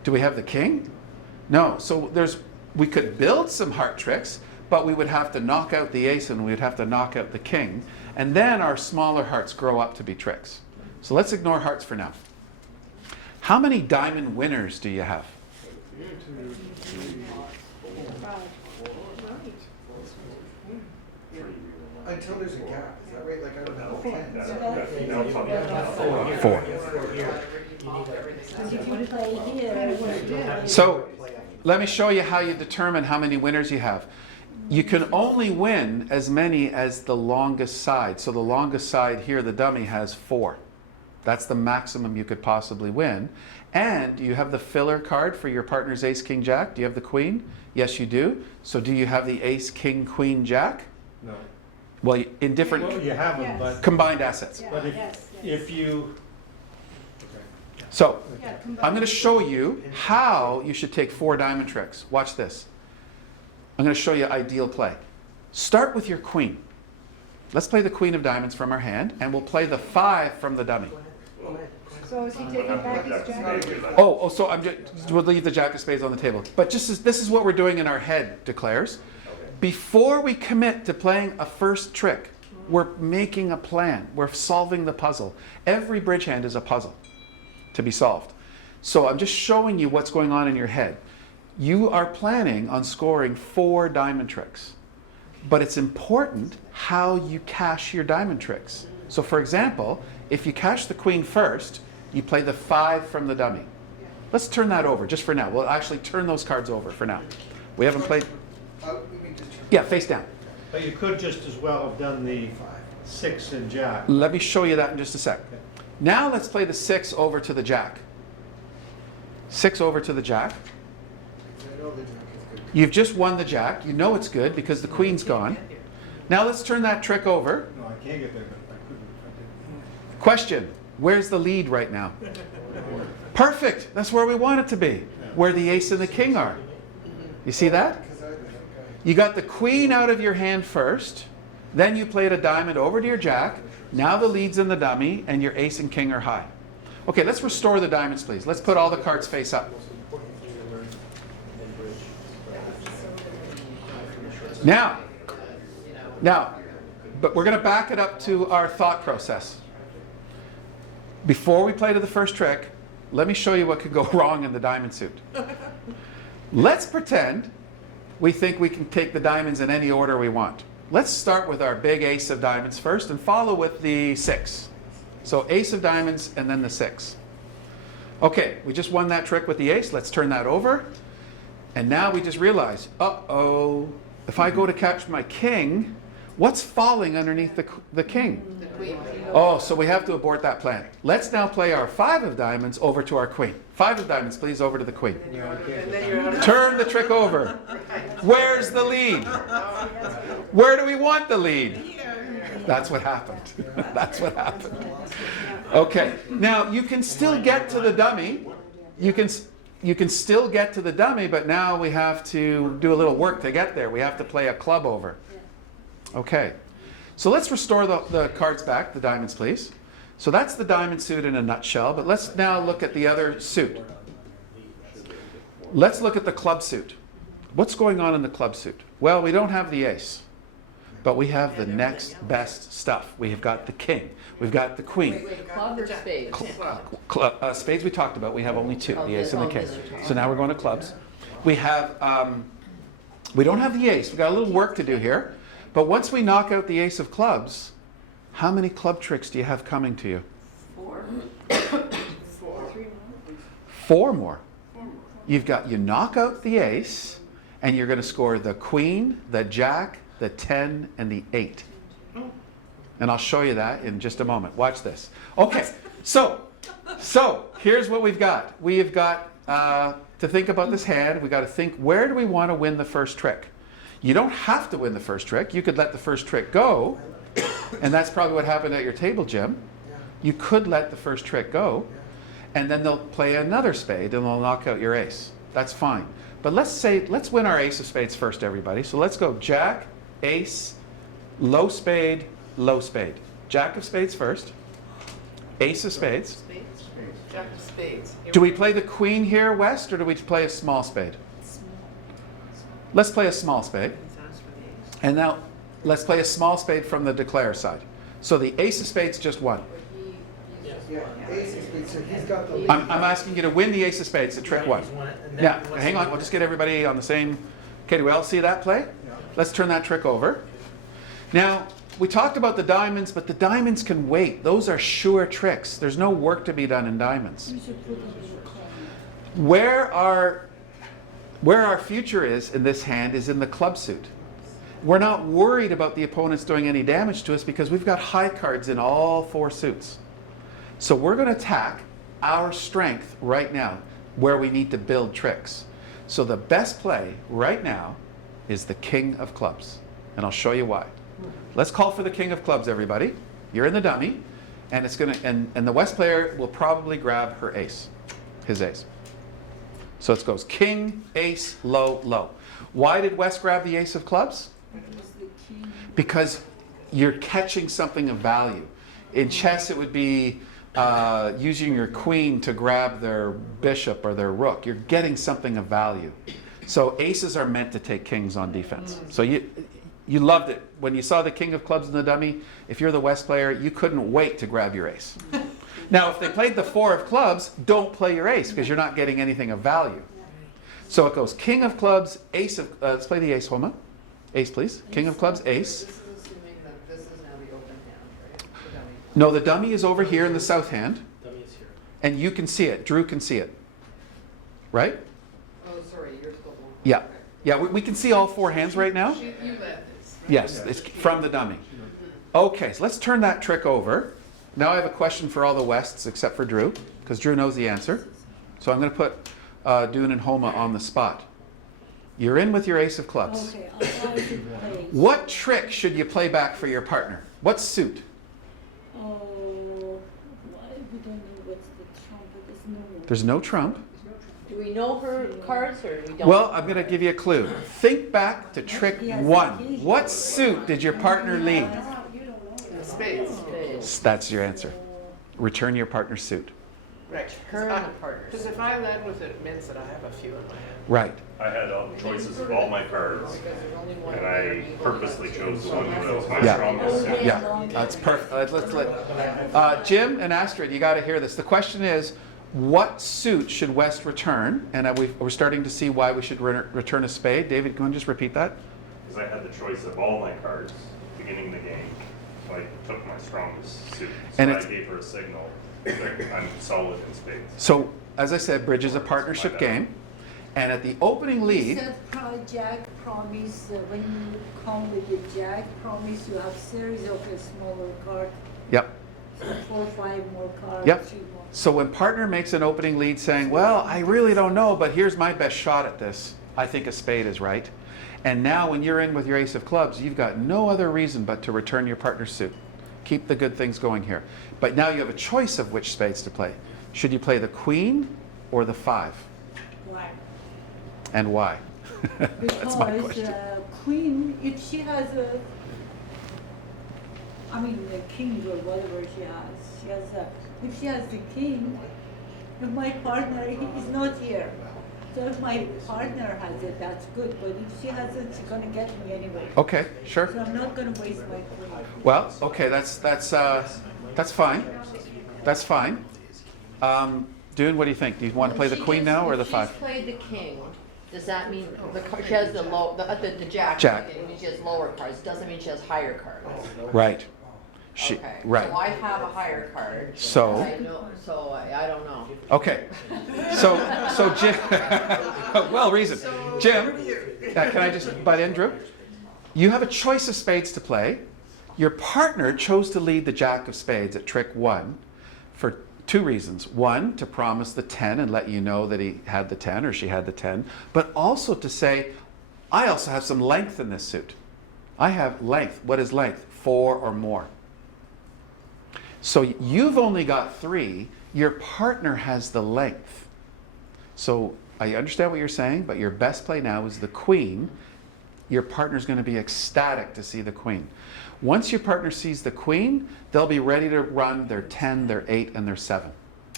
Do we have the king? No. So we could build some heart tricks, but we would have to knock out the ace and we would have to knock out the king. And then our smaller hearts grow up to be tricks. So let's ignore hearts for now. How many diamond winners do you have? Until there's a gap, is that right? Like, I don't know. No, 4. Because if you play here, So let me show you how you determine how many winners you have. You can only win as many as the longest side. So the longest side here, the dummy, has 4. That's the maximum you could possibly win. And you have the filler card for your partner's ace, king, jack. Do you have the queen? Yes, you do. So do you have the ace, king, queen, jack? No. Well, in different Well, you have them, but, combined assets. but if you. So I'm going to show you how you should take 4 diamond tricks. Watch this. I'm going to show you ideal play. Start with your queen. Let's play the queen of diamonds from our hand, and we'll play the 5 from the dummy. So is he taking back his jack? Oh, so we'll leave the jack of spades on the table. But this is what we're doing in our head, declares. Before we commit to playing a first trick, we're making a plan. We're solving the puzzle. Every bridge hand is a puzzle to be solved. So I'm just showing you what's going on in your head. You are planning on scoring 4 diamond tricks. But it's important how you cash your diamond tricks. So for example, if you cash the queen first, you play the 5 from the dummy. Let's turn that over just for now. We'll actually turn those cards over for now. We haven't played. Yeah, face down. But you could just as well have done the 6 and jack. Let me show you that in just a sec. Now let's play the 6 over to the jack. 6 over to the jack. I know the jack is good. You've just won the jack. You know it's good because the queen's gone. Now let's turn that trick over. No, I can't get there, but I couldn't. Question. Where's the lead right now? Perfect. That's where we want it to be. Where the ace and the king are. You see that? You got the queen out of your hand first. Then you played a diamond over to your jack. Now the lead's in the dummy and your ace and king are high. Okay, let's restore the diamonds, please. Let's put all the cards face up. Now, but we're going to back it up to our thought process. Before we play to the first trick, let me show you what could go wrong in the diamond suit. Let's pretend we think we can take the diamonds in any order we want. Let's start with our big ace of diamonds first and follow with the 6. So ace of diamonds and then the 6. Okay, we just won that trick with the ace. Let's turn that over. And now we just realize, uh-oh, if I go to catch my king, what's falling underneath the king? The queen. Oh, so we have to abort that plan. Let's now play our 5 of diamonds over to our queen. 5 of diamonds, please, over to the queen. And then you're out of Turn the trick over. Where's the lead? Where do we want the lead? That's what happened. That's what happened. Okay, now you can still get to the dummy. You can still get to the dummy, but now we have to do a little work to get there. We have to play a club over. Okay, so let's restore the cards back, the diamonds, please. So that's the diamond suit in a nutshell, but let's now look at the other suit. Let's look at the club suit. What's going on in the club suit? Well, we don't have the ace, but we have the next best stuff. We have got the king. We've got the queen. Club or spades? Spades we talked about. We have only 2, Oh, the ace and the oh, king. those are 2. So now we're going to clubs. We have, we don't have the ace. We've got a little work to do here. But once we knock out the ace of clubs, how many club tricks do you have coming to you? 4. 4 more. You knock out the ace, and you're going to score the queen, the jack, the 10, and the 8. And I'll show you that in just a moment. Watch this. Okay, so here's what we've got. We have got to think about this hand. We've got to think, where do we want to win the first trick? You don't have to win the first trick. You could let the first trick go, and that's probably what happened at your table, Jim. You could let the first trick go, and then they'll play another spade, and they'll knock out your ace. That's fine. But let's win our ace of spades first, everybody. So let's go jack, ace, low spade, low spade. Jack of spades first, ace of spades. spades. Jack of spades. Here Do we play the queen here, West, or do we play a small spade? Let's play a small spade. He's asked for the ace. And now let's play a small spade from the declare side. So the ace of spades just won. Yeah, ace of spades, so he's got the lead. I'm asking you to win the ace of spades, the trick one. Yeah, hang on, we'll just get everybody on the same. Okay, do we all see that play? Let's turn that trick over. Now, we talked about the diamonds, but the diamonds can wait. Those are sure tricks. There's no work to be done in diamonds. Where our future is in this hand is in the club suit. We're not worried about the opponents doing any damage to us because we've got high cards in all 4 suits. So we're going to attack our strength right now where we need to build tricks. So the best play right now is the king of clubs. And I'll show you why. Let's call for the king of clubs, everybody. You're in the dummy, and it's gonna and the West player will probably grab her ace, his ace. So it goes king, ace, low, low. Why did West grab the ace of clubs? Because you're catching something of value. In chess, it would be using your queen to grab their bishop or their rook. You're getting something of value. So aces are meant to take kings on defense. So you loved it. When you saw the king of clubs in the dummy, if you're the West player, you couldn't wait to grab your ace. Now, if they played the 4 of clubs, don't play your ace because you're not getting anything of value. So it goes king of clubs, ace of, let's play the ace, Homa. Ace, please. King of clubs, ace. This is assuming that this is now the open hand, right? The dummy. No, the dummy is over here in the south hand, Dummy is here. and you can see it. Drew can see it. Right? Oh, sorry, you're still one. Yeah. Yeah, we can see all 4 hands right now. You led this. Yes, it's from the dummy. Okay, so let's turn that trick over. Now I have a question for all the Wests except for Drew, because Drew knows the answer. So I'm going to put Dune and Homa on the spot. You're in with your ace of clubs. Okay, I'll play. What trick should you play back for your partner? What suit? Oh, There's no trump. Do we know her cards or we don't? Well, I'm going to give you a clue. Think back to trick 1. What suit did your partner lead? Spades. That's your answer. Return your partner's suit. Right. Her and the partners. Because if I led with it, it means that I have a few in my hand. Right. I had all the choices of all my cards, and I purposely chose the one that was my Yeah. strongest suit. Yeah, that's perfect. Jim and Astrid, you got to hear this. The question is, what suit should West return? And we're starting to see why we should return a spade. David, can you just repeat that? Because I had the choice of all my cards beginning the game, so I took my strongest suit. So And I it's- gave her a signal that I'm solid in spades. So, as I said, bridge is a partnership game. And at the opening You lead, said Jack promise, when you come with the Jack, promise you have series of a smaller card, yep, so 4 or 5 more cards. yep. 3 more. So when partner makes an opening lead saying, well, I really don't know, but here's my best shot at this, I think a spade is right. And now when you're in with your ace of clubs, you've got no other reason but to return your partner's suit. Keep the good things going here. But now you have a choice of which spades to play. Should you play the queen or the 5? Why? And why? That's my Because question. queen, if she has a, I mean, the king or whatever she has a, if she has the king, if my partner, he is not here. So if my partner has it, that's good, but if she has it, she's gonna get me anyway. Okay, sure. So I'm not gonna waste my queen. Well, okay, that's fine. That's fine. Dune, what do you think? Do you want to play the queen now or the 5? If she's played the king, does that mean she has the jack? Jack. It means she has lower cards. Doesn't mean she has higher cards. Right. Okay. Right. So I have a higher card. So? I know. So I don't know. Okay. So Jim, well reasoned. Jim, can I just butt in, Drew? You have a choice of spades to play. Your partner chose to lead the jack of spades at trick 1 for 2 reasons. 1, to promise the 10 and let you know that he had the 10 or she had the 10, but also to say, I also have some length in this suit. I have length. What is length? 4 or more. So you've only got 3. Your partner has the length. So I understand what you're saying, but your best play now is the queen. Your partner's going to be ecstatic to see the queen. Once your partner sees the queen, they'll be ready to run their 10, their 8, and their 7.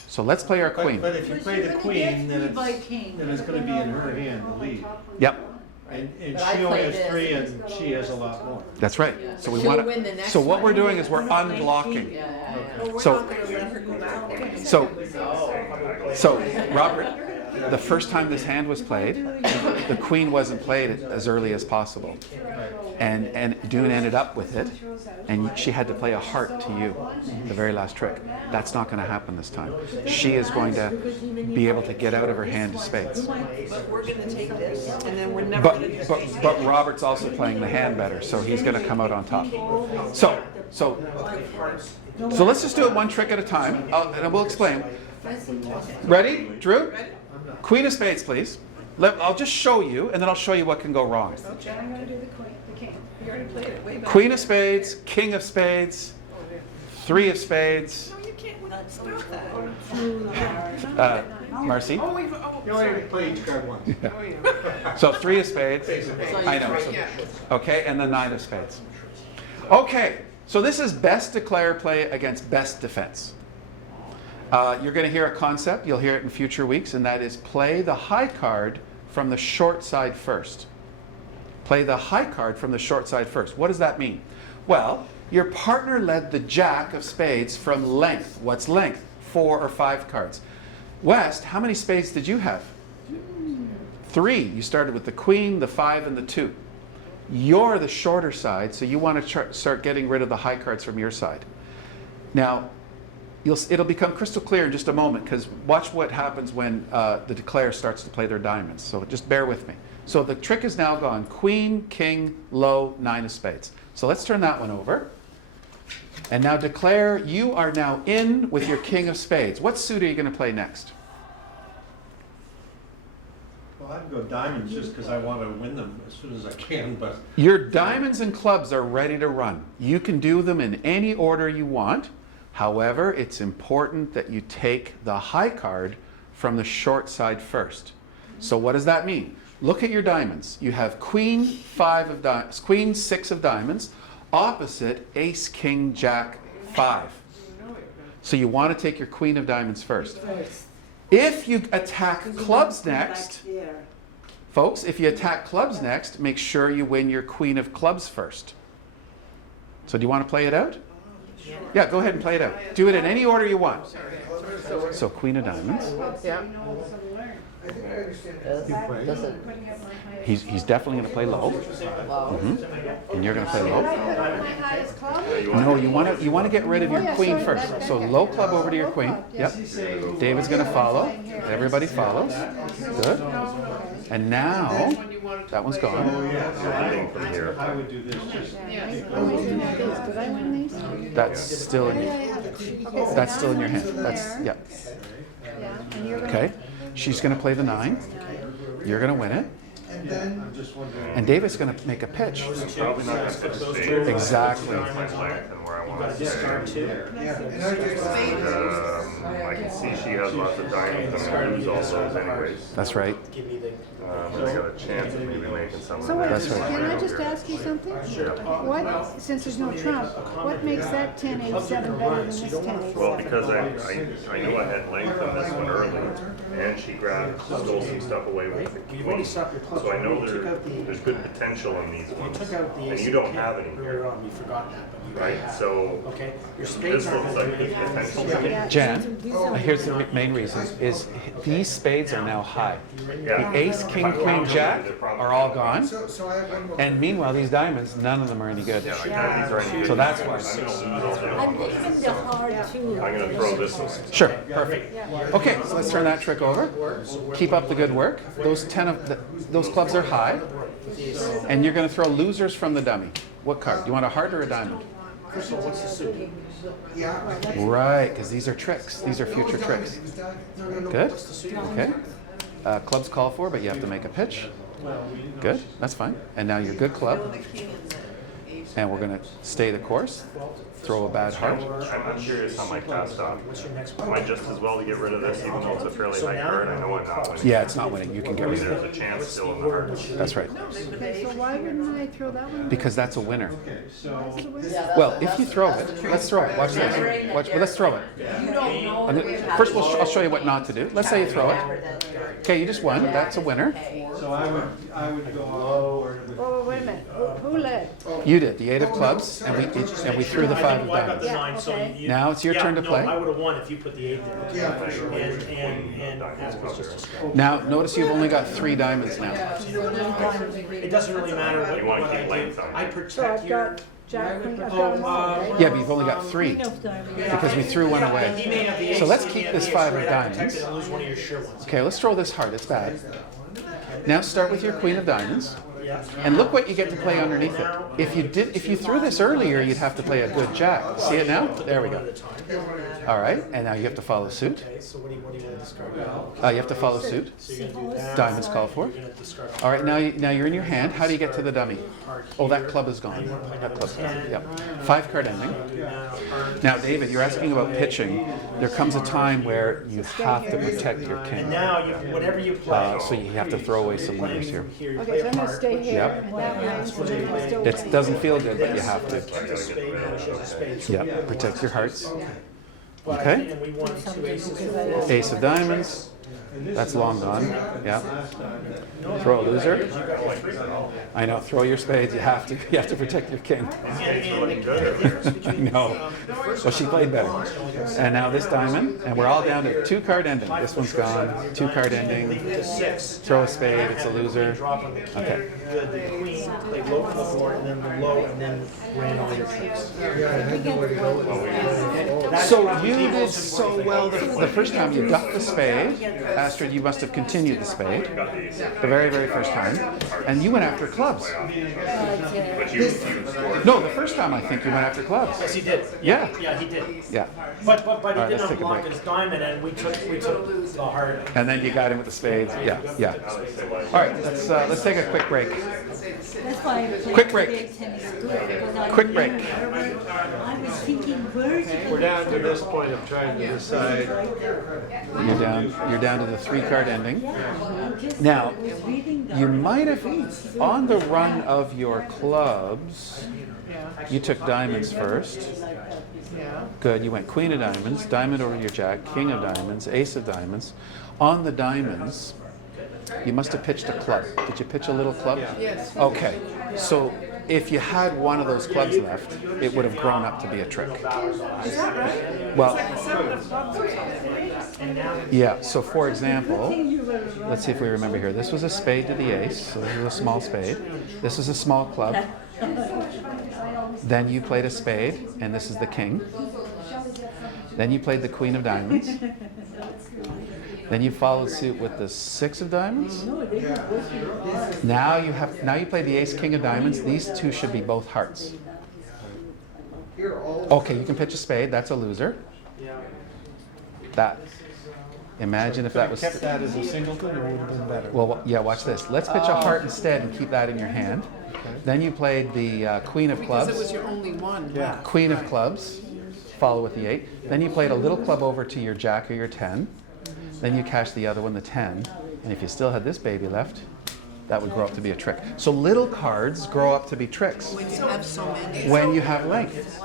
So let's play our queen. But if you But play she's the gonna queen, get then me by king. it's going to be in her hand to lead. Yep, And But I she only play has this. 3 and she has a lot more. that's right. So we She'll want win the next So what one. we're doing is we're unblocking. Yeah. So, so Robert, the first time this hand was played, the queen wasn't played as early as possible. And Dune ended up with it, and she had to play a heart to you, the very last trick. That's not going to happen this time. She is going to be able to get out of her hand to spades. But we're gonna take this, and then we're never But, gonna do but, spades. but Robert's also playing the hand better, so he's going to come out on top. So let's just do it one trick at a time, and we'll explain. Ready, Drew? Queen of spades, please. I'll just show you, and then I'll show you what can go wrong. Okay, I'm gonna do the queen, the king. We already played it way back. Queen of spades, king of spades, 3 of spades. No, you can't, we're not stop that. Marcy? Oh, we've, You only sorry. play each card once. Oh, yeah. So 3 of spades. I know. So, okay, and the 9 of spades. Okay, so this is best declare play against best defense. You're going to hear a concept, you'll hear it in future weeks, and that is play the high card from the short side first. Play the high card from the short side first. What does that mean? Well, your partner led the jack of spades from length. What's length? 4 or 5 cards. West, how many spades did you have? 3. You started with the queen, the 5, and the 2. You're the shorter side, so you want to start getting rid of the high cards from your side. Now, it'll become crystal clear in just a moment, because watch what happens when the declare starts to play their diamonds. So just bear with me. So the trick is now gone. Queen, king, low, 9 of spades. So let's turn that one over. And now declare, you are now in with your king of spades. What suit are you going to play next? Well, I'd go diamonds just because I want to win them as soon as I can, but Your diamonds and clubs are ready to run. You can do them in any order you want. However, it's important that you take the high card from the short side first. So what does that mean? Look at your diamonds. You have queen 5 of diamonds, queen 6 of diamonds, opposite ace, king, jack, 5. So you want to take your queen of diamonds first. If you attack clubs next, folks, if you attack clubs next, make sure you win your queen of clubs first. So do you want to play it out? Yeah, go ahead and play it out. Do it in any order you want. So queen of diamonds. Yeah. Does it He's definitely going to play low. low? And you're going to play low. Put my highest club? No, you want to get rid of your queen first. So low club over to your queen. Yep. David's going to follow. Everybody follows. Good. And now that one's gone. Leading from here. I would do this just. What am I doing with these? Did I win these? That's still in that's still in your hand. That's yeah. Yeah, and you're gonna. Okay. She's going to play the 9. You're going to win it. And then, I'm just wondering. And David's going to make a pitch. Probably not gonna fit the spade. Exactly. My length and where I want to Discard stay. 2. yeah, and I just, I can see she has lots of diamonds and I lose all those anyways. That's right. Give me the. But I got a chance of maybe making some of So that. wait, That's right. can I just ask you something? What, since there's no trump, what makes that 10-8-7 better than this 10-8-7? Well, because I knew I had length on this one early, and she stole some stuff away with the You've already queen. stopped your clubs. So I know You took out the- there's good potential in these You ones, took out the and ace you of don't king have any earlier here, on, we forgot that, but you right? have. So Okay, your this spades aren't looks gonna like do good anything. potential. Jan, here's the main reason, is these spades are now high. Yeah. The ace, king, queen, jack are all gone. so I have one more. And meanwhile, these diamonds, none of them are any good. Yeah, like none of these are any good. So that's why. I'm gonna lose all day I'm long. giving the hard too. I'm gonna throw this one. Sure, perfect. Okay, so let's turn that trick over. Keep up the good work. Those 10 of those clubs are high, and you're going to throw losers from the dummy. What card? Do you want a heart or a diamond? First of all, what's the suit? Yeah. Right, because these are tricks. These are future tricks. Good. Okay. Clubs call for, but you have to make a pitch. Good. That's fine. And now your good club. And we're going to stay the course. Throw a bad heart. I'm curious how my cast off. What's your next Am I just as well to get rid of this, even though it's a fairly high card? I know I'm not winning. Yeah, it's not winning. You can get rid of There's it. a chance still in the heart. That's right. Okay, so why wouldn't I throw that one? Because that's a winner. Okay, so. Well, if you throw it, let's throw it. Watch this. Watch, well, let's throw it. First, I'll show you what not to do. Let's say you throw it. Okay, you just won. That's a winner. So I would go lower with. Oh, wait a minute, who led? You did the 8 of clubs, and we threw the 5 of Well, I got diamonds. the 9, so okay. you. Now it's your yeah, turn to no, play. I would have won if you put the 8 there. Yeah, for sure. And that was just a scratch. Now notice you've only got 3 diamonds now. It doesn't really matter what You wanna what keep I do. length on I it. So protect I've your. got Jack, Queen, I've got them all, right? Yeah, but you've only got 3 Queen of diamonds. because we threw one He away. may have the ace. So let's he may keep have this the 5 ace, of but I protect diamonds. it and lose one of your sure ones. Okay, let's throw this heart. It's bad. Now start with your queen of diamonds, Yeah. and look what you get to play underneath it. If you threw this earlier, you'd have to play a good jack. See it now? There we One go. at a time. All right, and now you have to follow suit. Okay, so what do you want to discard now? You have to follow suit. So you're gonna do that. Diamonds call for. You're gonna discard. All right, now you're in your hand. How do you get to the dummy? Heart Oh, that here. club is Now gone. you wanna play That number club's gone. 10. Yep. 5 card ending. Do now, heart. Now, David, you're asking about pitching. There comes a time where you have to protect your And king. now, whatever you play. So you have to throw away some playing winners here. here, you Okay, play so a I'm gonna heart. stay here, Yep. and that way, so then I still. It doesn't feel good, but you have to. Keep the spade, now she has a spade. So Yeah, we have protect one. your hearts. But I Okay. think- And we won 2 aces. Ace of diamonds. That's long gone. Yeah. Throw a loser. I know. Throw your spades. You have to. You have to protect your king. I know. Well, she played better. And now this diamond, and we're all down to 2 card ending. This one's gone. 2 card ending. Leave it to 6. Throw a spade. It's a loser. Drop on the king. Okay. The queen played low for the board, and then the low, and then ran all your tricks. Yeah, I had nowhere to go with it. That's So probably you the did most so important well thing. the first time you got the spade. Astrid, you must have continued the spade the very, very first time. And you went after clubs. No, the first time I think you went after clubs. Yes, he did. Yeah. Yeah, he did. Yeah. But he All right, let's didn't take a unblock break. his diamond, and we took the heart. And then you got him with the spades. Yeah, yeah. All right, let's take a quick break. That's why I played Quick break. today tennis good, because I Quick break. I was thinking vertically. We're down to this point of trying to decide. You're down to the 3-card ending. Just Now, was reading the you might have, on the run of your clubs, Yeah, you took diamonds first. yeah. Good, you went queen of diamonds, diamond over your jack, king of diamonds, ace of diamonds. On the diamonds, you must have pitched a club. Did you pitch a little club? Yes. Okay, so if you had one of those clubs left, it would have grown up to be a trick. Is that right? Well, Like 7 of clubs or something like that. yeah, so for example, let's see if we remember here. This was a spade to the ace, so this is a small spade. This is a small club. Then you played a spade, and this is the king. Then you played the queen of diamonds. Then you followed suit with the 6 of diamonds. Now you play the ace, king of diamonds. These two should be both hearts. Okay, you can pitch a spade. That's a loser. That. Imagine if that was. Kept that as a singleton, or would have been better? Well, yeah. Watch this. Let's pitch a heart instead and keep that in your hand. Then you played the queen of Because clubs. it was your only one. Yeah. Queen of clubs. Follow with the 8. Then you played a little club over to your jack or your 10. Then you cashed the other one, the 10. And if you still had this baby left, that would grow up to be a trick. So little cards grow up to be tricks When you have so many. when you have length.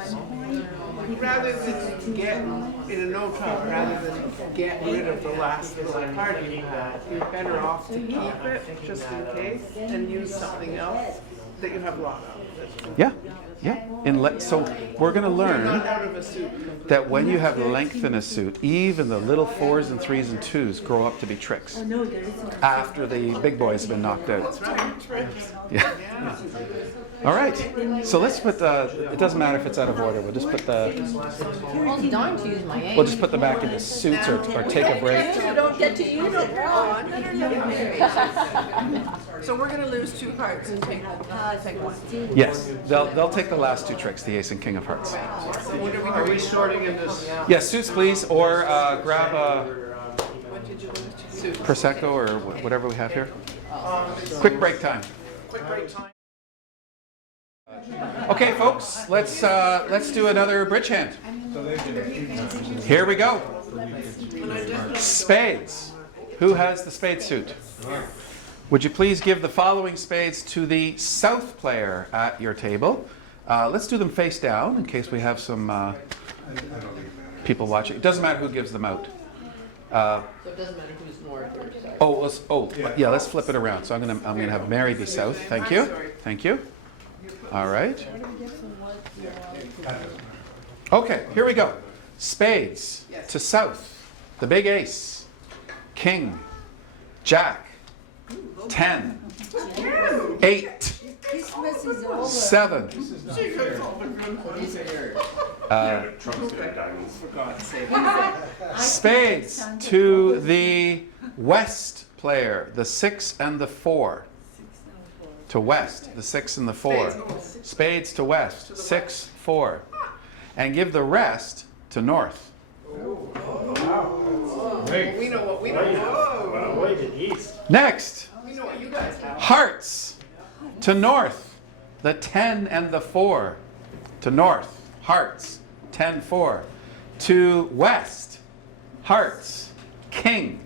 Rather than get, in a no trump, rather than get rid of the last little card you had, you're better off to keep it just in case and use something else that you have a lot of. Yeah, yeah. So we're going to Not learn out of a suit. that when you have length in a suit, even the little 4s and 3s and 2s grow up to be tricks No, there isn't. after the big boys have been knocked out. Yeah. All right. So let's put the. It doesn't matter if it's out of order. We'll just put the. Well, I'm dying to use my aim. We'll just put them back into suits or take a break. You don't get to use it. So we're gonna lose 2 cards and take one. Yes, they'll take the last 2 tricks, the ace and king of hearts. So what are we Are we doing? sorting in this? Yes, suits please, or grab a What did you lose to? Suit. prosecco or whatever we have here. Quick break time. Quick break time. Okay, folks, let's do another bridge hand. Here we go. Spades. Who has the spade suit? Would you please give the following spades to the south player at your table? Let's do them face down in case we have some people watching. It doesn't matter who gives them out. So it doesn't matter who's north or south. Yeah, let's flip it around. So I'm gonna have Mary be south. Thank you. Thank you. All right. Okay, here we go. Spades to south. The big ace. King. Jack. 10. 8. Christmas is over. 7. Yeah, Trump's good at diamonds. For God's sake. Spades to the west player. The 6 and the 4. To west, the 6 and the 4. Spades to west, 6, 4. And give the rest to north. We know what we know. Whoa. Way to the east. Next, We know what you guys have. hearts to north, the 10 and the 4. To north, hearts, 10, 4. To west, hearts, king,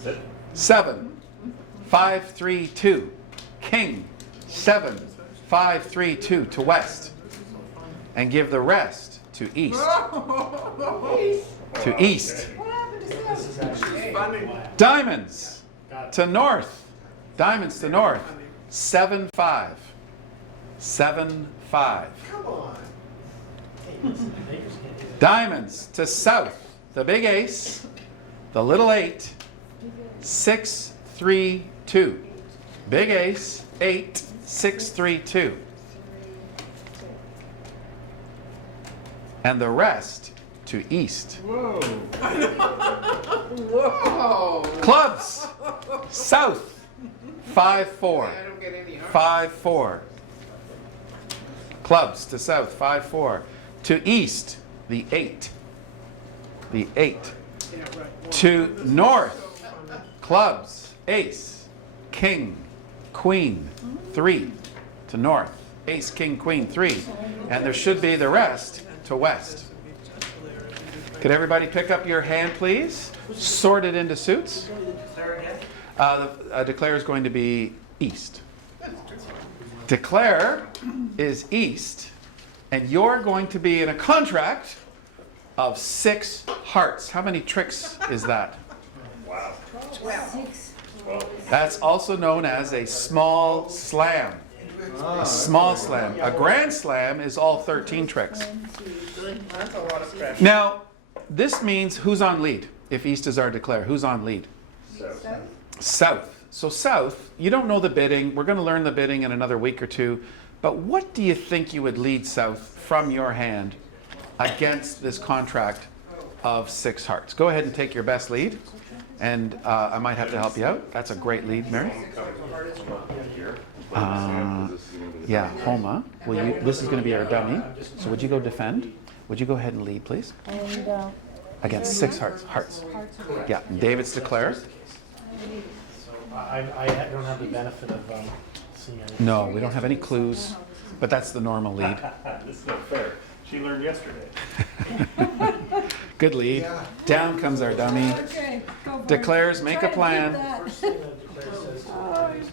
Sit. 7, 5, 3, 2. King, 7, 5, 3, 2 to west. And give the rest to east. To east. Diamonds to north. Diamonds to north. 7, 5. 7, 5. Diamonds to south. The big ace. The little 8. 6, 3, 2. Big ace. 8, 6, 3, 2. And the rest to east. Whoa. Clubs. South. 5, 4. I don't get any. 5, 4. Clubs to south. 5, 4. To east. The 8. The 8. Yeah, right. To north. Clubs. Ace. king, queen, 3 to north. Ace, king, queen, 3. And there should be the rest to west. Could everybody pick up your hand, please? Sort it into suits. Declare is going to be east. Declare is east, and you're going to be in a contract of 6 hearts. How many tricks is that? Wow. 6. That's also known as a small slam. A small slam. A grand slam is all 13 tricks. That's a lot of pressure. Now, this means who's on lead? If east is our declare, who's on lead? South. So south, you don't know the bidding. We're going to learn the bidding in another week or two. But what do you think you would lead south from your hand against this contract of 6 hearts? Go ahead and take your best lead. And I might have to help you out. That's a great lead, Mary. Yeah, Homa. This is going to be our dummy. So would you go defend? Would you go ahead and lead, please? And, Against 6 hearts. Hearts. Yeah, David's declare. I don't have the benefit of seeing anything. No, we don't have any clues, but that's the normal lead. This is not fair. She learned yesterday. Good lead. Down comes our dummy. okay, go for it. Declares, make a plan. First thing that Declare says,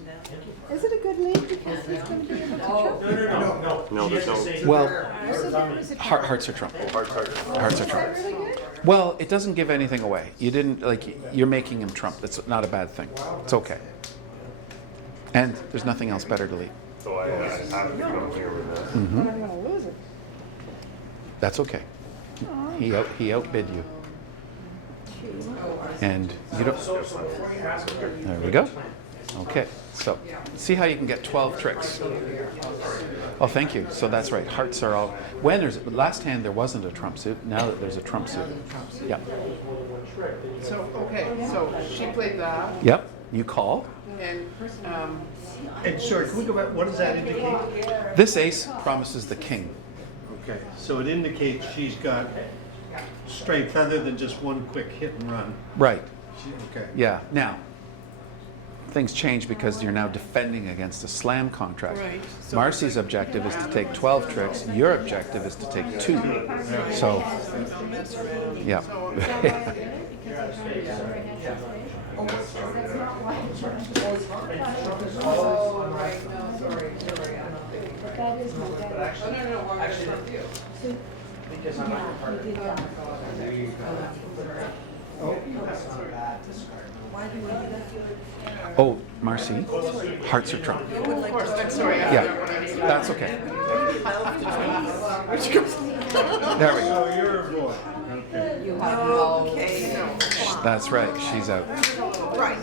Is it a good lead because he's going to be able to trump? no. She has to say Well, her dummy. Hearts are trump. Hearts are Is trump. that really good? Well, it doesn't give anything away. You didn't, you're making him trump. That's not a bad thing. It's okay. And there's nothing else better to lead. So I have to come here with that. I'm going to lose it. That's okay. He outbid you. And you don't. So before you ask her, you There we make go. a plan. Okay, so see how you can get 12 tricks. Oh, thank you. So that's right. Hearts are all. Last hand there wasn't a trump suit. Now that there's a trump suit. Yeah. So, okay, so she played that, Yep. You call. and, And sorry, can we go back, what does that indicate? This ace promises the king. Okay, so it indicates she's got strength other than just one quick hit and run. Right. Okay. Yeah. Now, things change because you're now defending against a slam contract. Right. So- Marcy's objective is to take 12 tricks. Your objective is to take 2. So, yeah. oh, right, no, sorry, But that is my dad. Oh, no, no, well, actually, not you. Because I'm not your partner. He did that. Oh, Marcy, hearts are trump. Of course, I'm sorry, I Yeah, forgot what I was saying. that's okay. I'll have to try. Which goes. There we go. So you're a boy. Okay, no, That's right. She's out. right.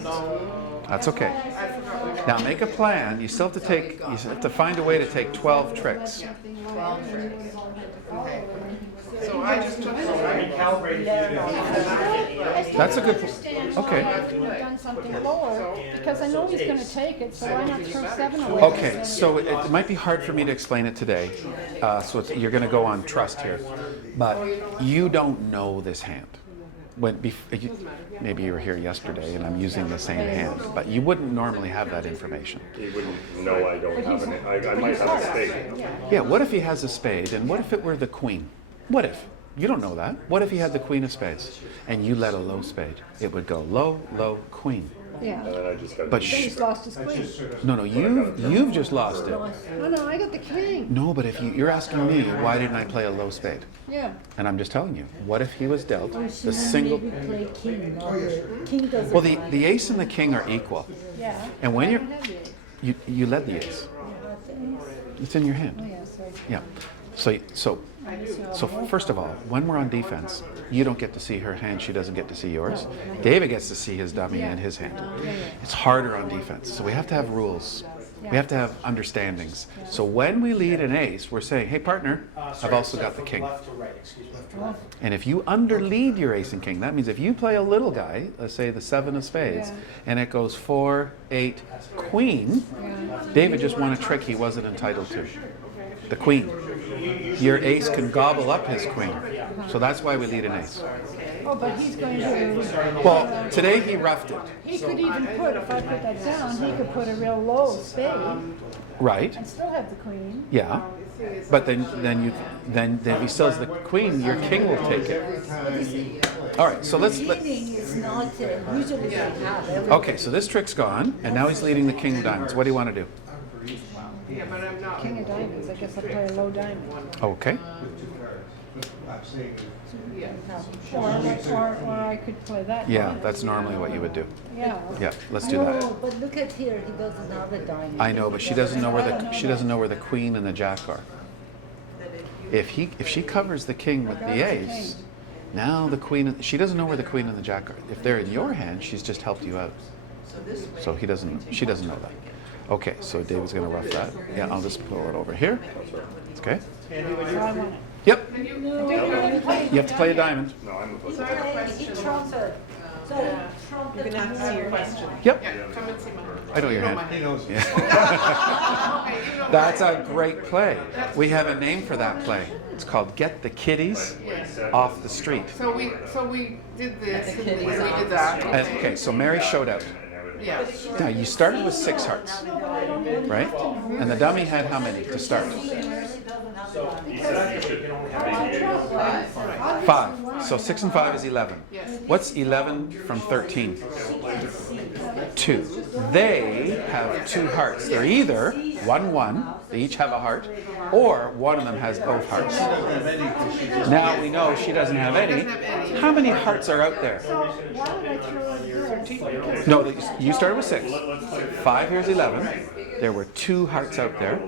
That's okay. I forgot we Now make a plan. You still have to take. You have to find a way to take 12 tricks. So I just took the Recalibrated you. That's a good. Understand Okay. why I could have done something lower, because I know he's going to take it, so why not throw 7 away? Okay. So it might be hard for me to explain it today. You're going to go on trust here, but you don't know this hand. Maybe you were here yesterday, and I'm using the same hand, but you wouldn't normally have that information. You wouldn't know I don't have I might have a spade. Yeah. What if he has a spade, and what if it were the queen? What if? You don't know that. What if he had the queen of spades, and you let a low spade? It would go low, low, queen. Yeah. And then I just got But Then he's lost his queen. No, you've just lost it. Oh, no, I got the king. No, but if you're asking me, why didn't I play a low spade? Yeah. And I'm just telling you, what if he was dealt Or the should single? maybe play king? No, the king doesn't. Well, the matter. ace and the king are equal, Yeah. and when I you're don't have the ace. you led the ace. It's in your hand. Oh, yeah, so. Yeah. So first of all, when we're on defense, you don't get to see her hand, she doesn't get to see yours. David gets to see his dummy and his hand. It's harder on defense, so we have to have rules. We have to have understandings. So when we lead an ace, we're saying, hey partner, I've also got the king. Left to right, excuse me. And if you underlead your ace and king, that means if you play a little guy, let's say the 7 of spades, and it goes 4, 8, queen, David just won a trick he wasn't entitled to. The queen. Your ace can gobble up his queen. So that's why we lead an ace. Oh, but he's going to. Well, today he roughed it, He could even put, if I put that down, he could put a real low spade right? and still have the queen. Yeah. But then if he still has the queen, your king will take it. All right, so let's. Leading is not usually they have. Okay, so this trick's gone, and now he's leading the king of diamonds. What do you want to do? Yeah, but I'm not. King of diamonds, I guess I'll play a low diamond. Okay. Yeah. Or I could play that. Yeah, that's normally what you would do. Yeah. Yeah, let's do that. No, but look at here, he doesn't have a diamond. I know, but she doesn't know where the queen and the jack are. If she covers the king with the ace, now the queen, she doesn't know where the queen and the jack are. If they're in your hand, she's just helped you out. So she doesn't know that. Okay, so David's gonna rough that. Yeah, I'll just pull it over here. Okay. Yep. You have to play a diamond. No, I'm opposed So to I have a that. He question. trumped. So trumped. You're gonna have to see your question. Yep. Yeah, come and see mine. I know your You hand. my He knows. Okay, you know That's mine. a great play. We have a name for that play. It's called Get the Kitties Off the Street. So we did this and then we did that. And, okay, so Mary showed out. Yeah. Now, you started with 6 hearts, right? And the dummy had how many to start? He said you should maybe 5. So 6 and 5 is 11. Yes. What's 11 from 13? 2. They have 2 hearts. They're either 1-1, they each have a heart, or one of them has both hearts. Now we know she doesn't have any. How many hearts are out there? Why would I throw a 13? No, you started with 6. 5, here's 11. There were 2 hearts out there,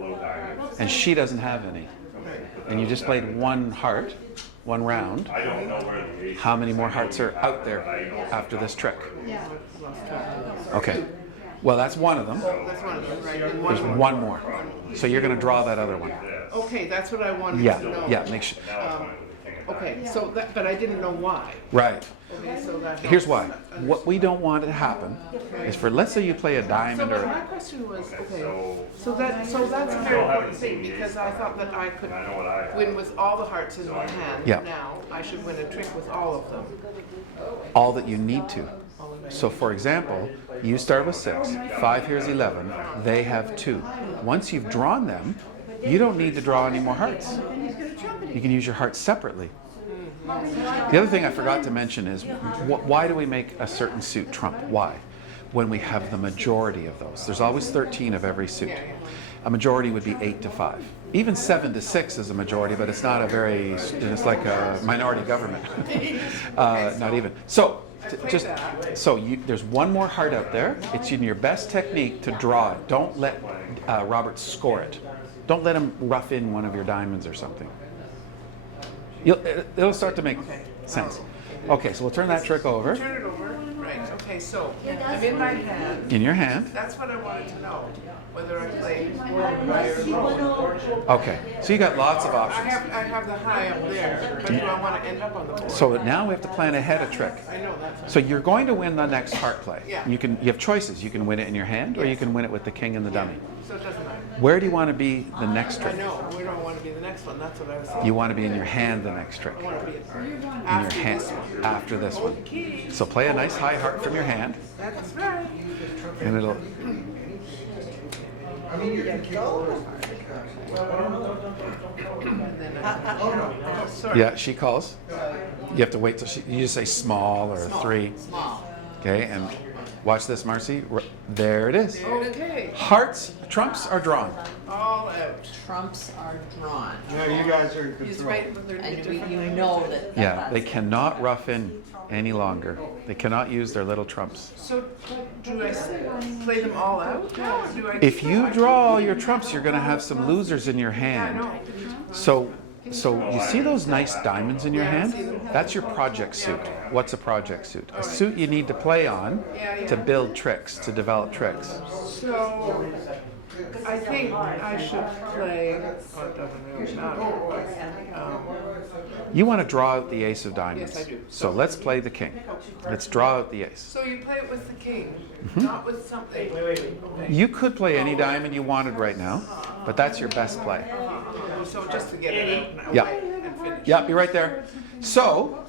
and she doesn't have any. And you just played 1 heart, 1 round. I don't know where the ace. How many more hearts are out there after this trick? Okay. Well, that's one of them. That's one of them, right? And There's one more. So you're going to draw that other one. Okay, that's what I wanted Yeah, to know. yeah, make sure. Okay, so that, but I didn't know why. Right. Okay, so that. Here's helps. why. What we don't want to happen is for, let's say you play a So diamond my or, question was, okay, so that's a very important thing, because I thought that I could I know what I have. win with all the hearts in my hand. Yeah. Now, I should win a trick with all of them. all that you need to. So for example, you start with 6, 5 here's 11, they have 2. Once you've drawn them, you don't need to draw any more hearts. You can use your hearts separately. The other thing I forgot to mention is why do we make a certain suit trump? Why? When we have the majority of those. There's always 13 of every suit. A majority would be 8 to 5. Even 7 to 6 is a majority, but it's not a very, it's like a minority government. Not even. So, there's one more heart out there. It's in your best technique to draw it. Don't let Robert score it. Don't let him rough in one of your diamonds or something. It'll start to make sense. Okay, so we'll turn that trick over. Turn it over, right, okay, so I'm in my hand. In your hand. That's what I wanted to know, whether I play low. Okay, so you got lots of I options. have the high up there, but do I want to end up on the board? So now we have to plan ahead a trick. I know that's. So you're going to win the next heart play. Yeah. You have choices. You can win it in your hand, or you can win it with the king and the dummy. So it doesn't matter. Where do you want to be the next I trick? know, where do I want to be the next one? That's what I was saying. You want to be in your hand the next trick. I want to be In your after hand this one. after this one. So play a nice high heart from your hand, That's right. and it'll. And then I, sorry. Yeah, she calls. You have to wait till you just say small or 3. Small. Okay, and watch this, Marcy. There it is. Okay, Hearts, trumps are drawn. all out. Trumps are drawn. Now you guys are in He's control. right, but they're And different. you know that. Yeah, they cannot rough in any longer. They cannot use their little trumps. So do I play them all out now, or do I? If you draw all your trumps, you're going to have some losers in your I hand. know. So you see those nice diamonds in your hand? That's your project suit. What's a project suit? A suit you need to play on to build tricks, to develop tricks. So I think I should play, oh, it doesn't really matter. You want to draw out the ace of diamonds. Yes, I do. So let's play the king. Let's draw out the ace. So you play it with the king, Mm-hmm. not with something. Okay. You could play any diamond you wanted right now, but that's your best play. So just to get it out now. Yeah. And finish. Yeah, be right there. So,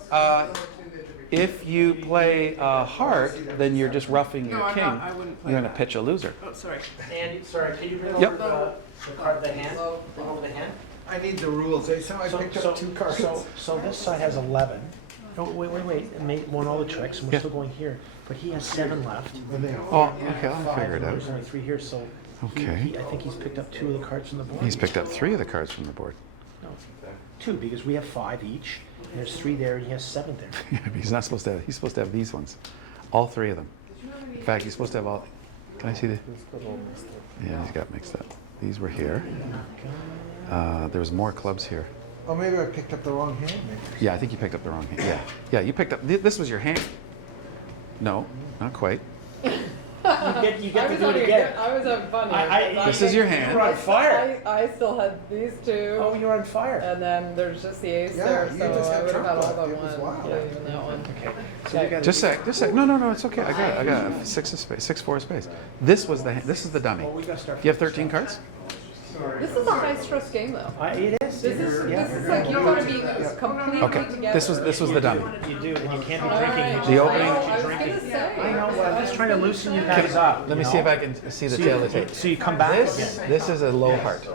If you play a heart, then you're just roughing your No, I'm king. not. I wouldn't play You're gonna that. pitch a loser. Oh, sorry. Andy, sorry, can you bring Yep. over the card, the hand? Bring over the hand? I need the rules. So I picked up 2 cards. So this side has 11. Oh, wait, it won all the tricks, and we're Yeah. still going here. But he has 7 left. Oh, okay, I'll figure it out. There's only 3 here, so Okay. I think he's picked up 2 of the cards from the board. He's picked up 3 of the cards from the board. No, 2, because we have 5 each, and there's 3 there, and he has 7 there. Yeah, but he's not supposed to have, he's supposed to have these ones. All 3 of them. In fact, he's supposed to have all, can I see the? Yeah, he's got mixed up. These were here. There was more clubs here. Oh, maybe I picked up the wrong hand. Maybe. Yeah, I think you picked up the wrong hand. Yeah, yeah, you picked up, this was your hand. No, not quite. You get to do it again. I was having fun here. This is your hand. You're on fire. I still had these two. Oh, you're on fire. And then there's just the ace Yeah, there, you so just had I would have had all trump but luck. It was one. wild. Yeah, even that one. Okay. So we got Just a sec. No, it's okay. I got a 6 of space, 6, 4 of space. This is the dummy. Well, we gotta start. Do you have 13 cards? This is a high stress game though. It is. This is like you gotta be completely Okay, together. this was the dummy. You do, and you can't be All drinking. right. You The opening- I was drinking. gonna say. I know, but I'm just trying to loosen you guys up. Let me see if I can see the tail of the tape. So you come back This again. is a low heart.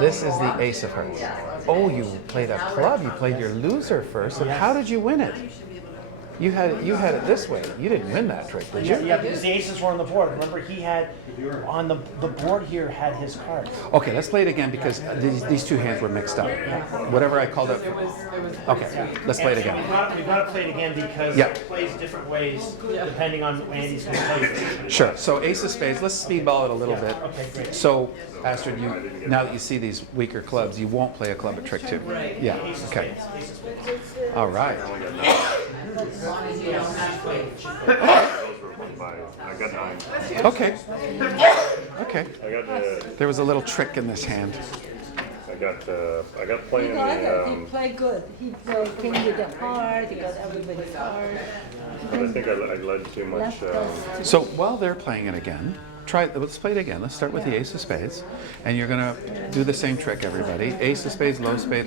This is the ace of hearts. Oh, you played a club. You played your loser first. So how did you win it? You had it this way. You didn't win that trick, did you? Yeah, because the aces were on the board. Remember, he had, on the board here had his cards. Okay, let's play it again because these 2 hands were mixed up. Whatever I called it. Okay, let's play it again. We've got to play it again because Yeah. it plays different ways depending on what Andy's going to tell you. Sure. So ace of spades. Let's speedball it a little bit. Okay, great. So, Astrid, now that you see these weaker clubs, you won't play a club at trick 2. Yeah. Okay. All right. Those were won by, I got 9. Okay. Okay. I got the, There was a little trick in this hand. I got He playing got it, the, he played good. He played king with the heart, he got everybody's heart. but I think I led too much, Left us to So while they're playing it again, let's play it again. Let's start with the ace of spades. And you're gonna do the same trick, everybody. Ace of spades, low spade,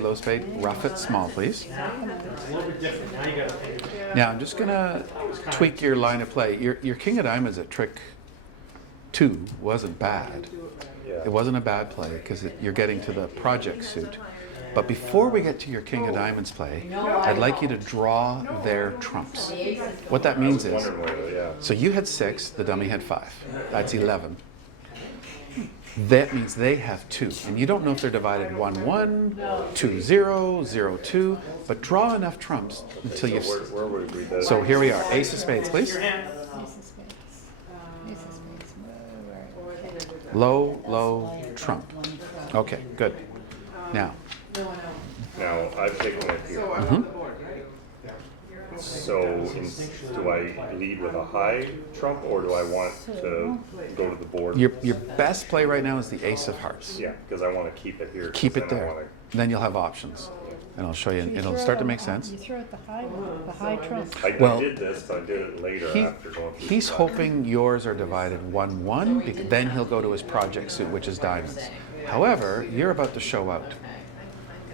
rough it small, please. It's a little bit different. Now you got to. Now I'm just gonna tweak your line of play. Your king of diamonds at trick 2 wasn't bad. yeah. It wasn't a bad play because you're getting to the project suit. But before we get to your king of diamonds play, I'd like you to draw their trumps. What that means is, Wondering whether, yeah. so you had 6, the dummy had 5. That's 11. That means they have 2. And you don't know if they're divided 1-1, 2-0, 0-2, but draw enough trumps until you... Where would we read that? So here we are. Ace of spades, please. Ace of spades. Ace of spades. Where? Low, trump. Okay, good. Now, Now, I've taken it here. So, do I lead with a high trump, or do I want to go to the board? your best play right now is the ace of hearts. Yeah, because I want to keep it here. Keep it 'cause then I there. wanna- Then you'll have options. And I'll show you, You it'll throw start out to the make high- sense. You throw out the high trump. I Well, did this, but I did it later He, after going through. he's the- hoping yours are divided 1-1, then he'll go to his project suit, which is diamonds. However, you're about to show out.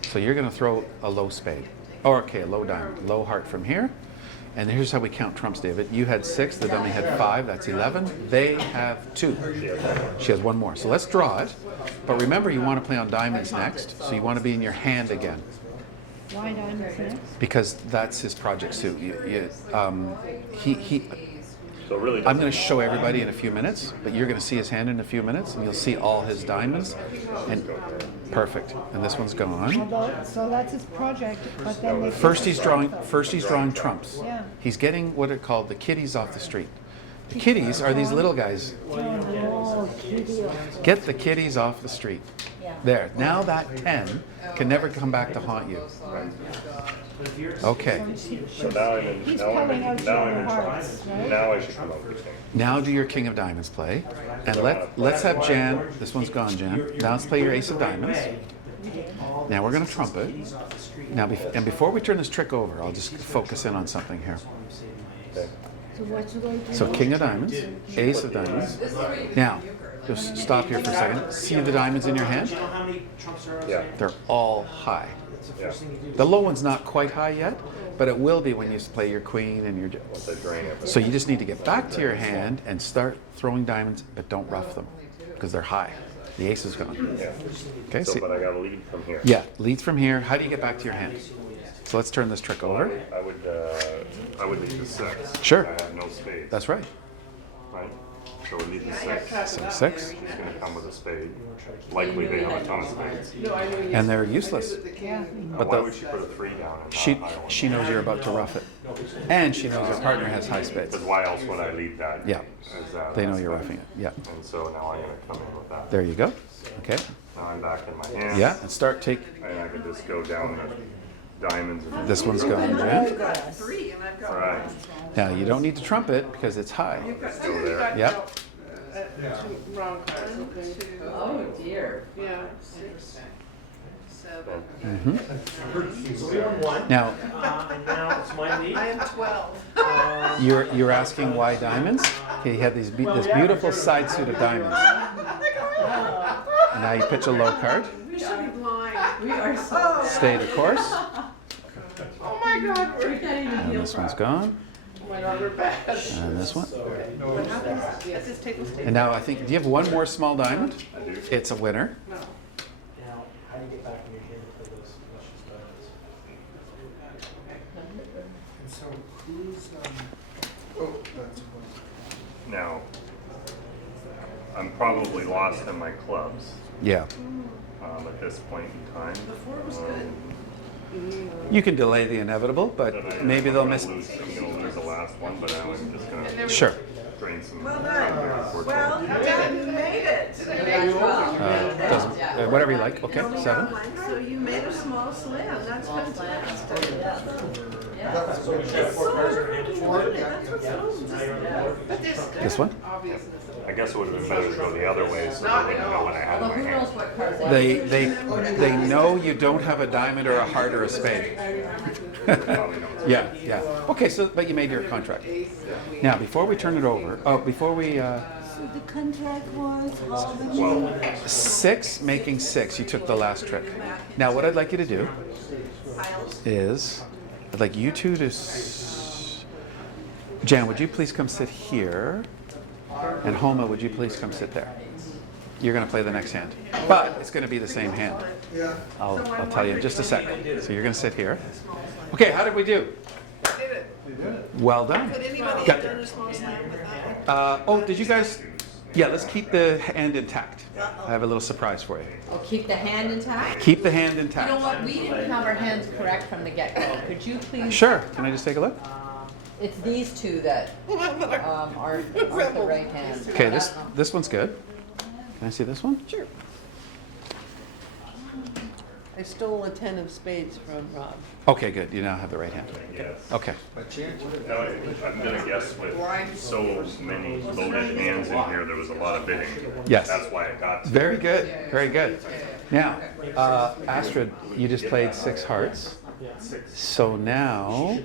So you're gonna throw a low spade. Or, okay, a low diamond, low heart from here. And here's how we count trumps, David. You had 6, the dummy had 5, that's 11. They have 2. She has 1 more. So let's draw it. But remember, you want to play on diamonds next, so you want to be in your hand again. Why diamonds next? Because that's his project suit. So really, I'm going to show everybody in a few minutes, but you're going to see his hand in a few minutes, and you'll see all his diamonds. And perfect. And this one's gone. So that's his project, but then they. First he's drawing trumps. Yeah. He's getting what are called the kiddies off the street. The kiddies are these little guys. Oh, kitty. Get the kiddies off the street. There. Now that 10 can never come back to haunt you. Okay. so now I'm in. He's Now I'm in. pulling out Now I'm your in. hearts, right? Now I should come out with king. Now do your king of diamonds play. And let's have Jan. This one's gone, Jan. Now let's play your ace of diamonds. Now we're going to trump it. Now, and before we turn this trick over, I'll just focus in on something here. Okay. So what you going to do? So king of diamonds, ace of diamonds. Now, just stop here for a second. See the diamonds in your hand? Do you know how many trumps there are? Yeah. They're all high. It's the first thing you do. The low one's not quite high yet, but it will be when you play your queen and your. Once I drain it. So you just need to get back to your hand and start throwing diamonds, but don't rough them because they're high. The ace is gone. Yeah. Okay. So, See, but I gotta lead from here. yeah, leads from here. How do you get back to your hand? So let's turn this trick over. I would lead the 6. Sure. I have no spades. That's right. Right? So we lead the 6. So 6, She's gonna come with a spade. Likely they have a ton of spades. No, I know you. and they're I knew useless. that the king. But Why the- would she put a 3 down and She not high one? she knows you're about to rough it, and she knows her partner has high spades. Because why else would I lead that? Yeah. As that They know last you're spade? roughing it. Yeah. And so now I'm gonna come in with that. There you go. Okay. Now I'm back in my hand. Yeah, and start take. And I could just go down the diamonds and. This one's gone, Jim. I've got 3 and I've got. Right. Now you don't need to trump it because it's high. You've got Still you've there. got, Yep. 2 wrong cards. Okay. Oh dear. Yeah, 6, 7. Mm-hmm. So we won 1. Now And now it's my lead. I am 12. you're asking why diamonds? Okay, you have this beautiful side suit of diamonds. And now you pitch a low card. We should be blind. We are so. Stay the course. Oh my God, We we're. can't even And deal this one's gone. Oh my God, we're bad. And this one. What happens? Let's just take this. And now I think, do you have one more small diamond? I do. It's a winner. No. Now, how do you get back in your hand to play those luscious diamonds? And so who's, oh, that's one. Now, I'm probably lost in my clubs Yeah. at this point in time. The 4 was good. You can delay the inevitable, but maybe they'll miss. I'm gonna lose the last one, but now I'm just gonna Sure. drain some. Well done. Well, you made it. Doesn't, whatever you like. Okay, 7. So you made a small slam. That's fantastic. So we should have 4 cards in our hand. That's what's so. But there's This one? obviousness. I guess it would have been better to go the other way so they wouldn't know what I had in Although my who knows hand. what cards They know you don't have a diamond or a heart or a spade. Probably knows. Yeah, yeah. Okay, so but you made your contract. Now before we turn it over, before we So the contract was how many? Well, 6 making 6, you took the last trick. Now what I'd like you to do is I'd like you two to Jan, would you please come sit here? And Homa, would you please come sit there? You're going to play the next hand, but it's going to be the same hand. Yeah. I'll tell you in just a second. So you're going to sit here. Okay, how did we do? Did it. Well done. Could anybody Got have there. done a small slam with that? Oh, did you guys? Yeah, let's keep the hand intact. I have a little surprise for you. Oh, keep the hand intact? Keep the hand You know intact. what, we didn't have our hands correct from the get-go. Could you please? Sure. Can I just take a look? It's these two that aren't the right hand. Okay, this one's good. Can I see this one? Sure. I stole a 10 of spades from Rob. Okay, good. You now have the right hand. yes. Okay. Now, I'm gonna guess with so many loaded hands in here, there was a lot of bidding. Yes. That's why it got to. Very good. Very good. Now, Astrid, you just played 6 hearts. So now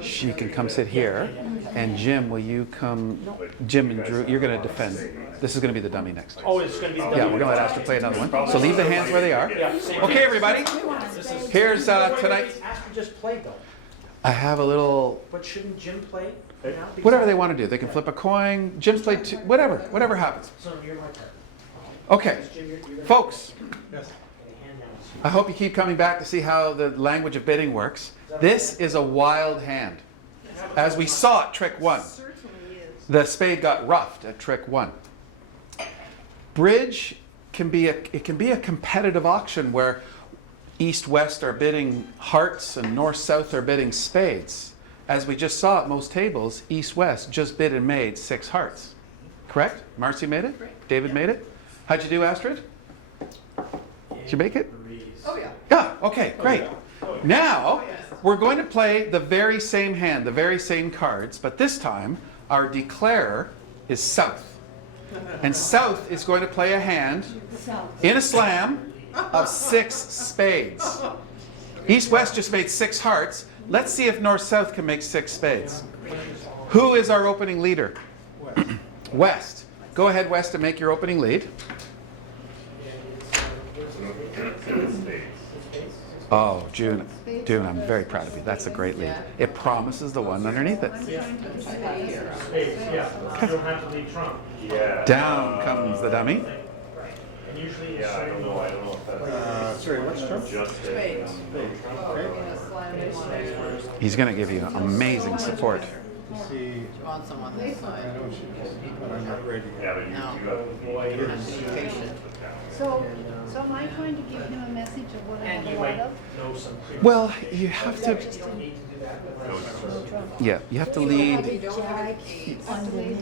she can come sit here. And Jim, will you come? Jim and Drew, you're going to defend. This is going to be the dummy next. Oh, it's going to be the Yeah, we're going to let Astrid play another one. So leave the hands where they are. Okay, everybody. Here's tonight. Astrid just played though. I have a little. But shouldn't Jim play now? Because- Whatever they want to do. They can flip a coin. Jim's played 2. Whatever happens. So you're my turn. Okay, Jim, you're folks. hand now. I hope you keep coming back to see how the language of bidding works. This is a wild hand. As we saw at trick 1, the spade got roughed at trick 1. Bridge can be a competitive auction where east-west are bidding hearts and north-south are bidding spades. As we just saw at most tables, east-west just bid and made 6 hearts. Correct? Marcy made it? David made it? How'd you do, Astrid? Did you make it? Oh, yeah. Yeah, okay, great. Now, we're going to play the very same hand, the very same cards, but this time our declarer is South. And South is going to play a hand in a slam of 6 spades. East-West just made 6 hearts. Let's see if North-South can make 6 spades. Who is our opening leader? West. Go ahead, West, and make your opening lead. Oh, June, I'm very proud of you. That's a great lead. Yeah. It promises the one underneath it. Spades, yeah. You don't have to lead trump. Yeah. Down comes the dummy. And usually it's Yeah, I don't know if that's Sorry, what's trump? just it. He's going to give you amazing support. See, You want some on this I side. know she, but I'm not ready Yeah, yet. but you No. do have You have to be patient. So am I trying to give him a message of what I And have you a lot might of? know some. Well, you have to, You don't need to do that. yeah, you have to lead.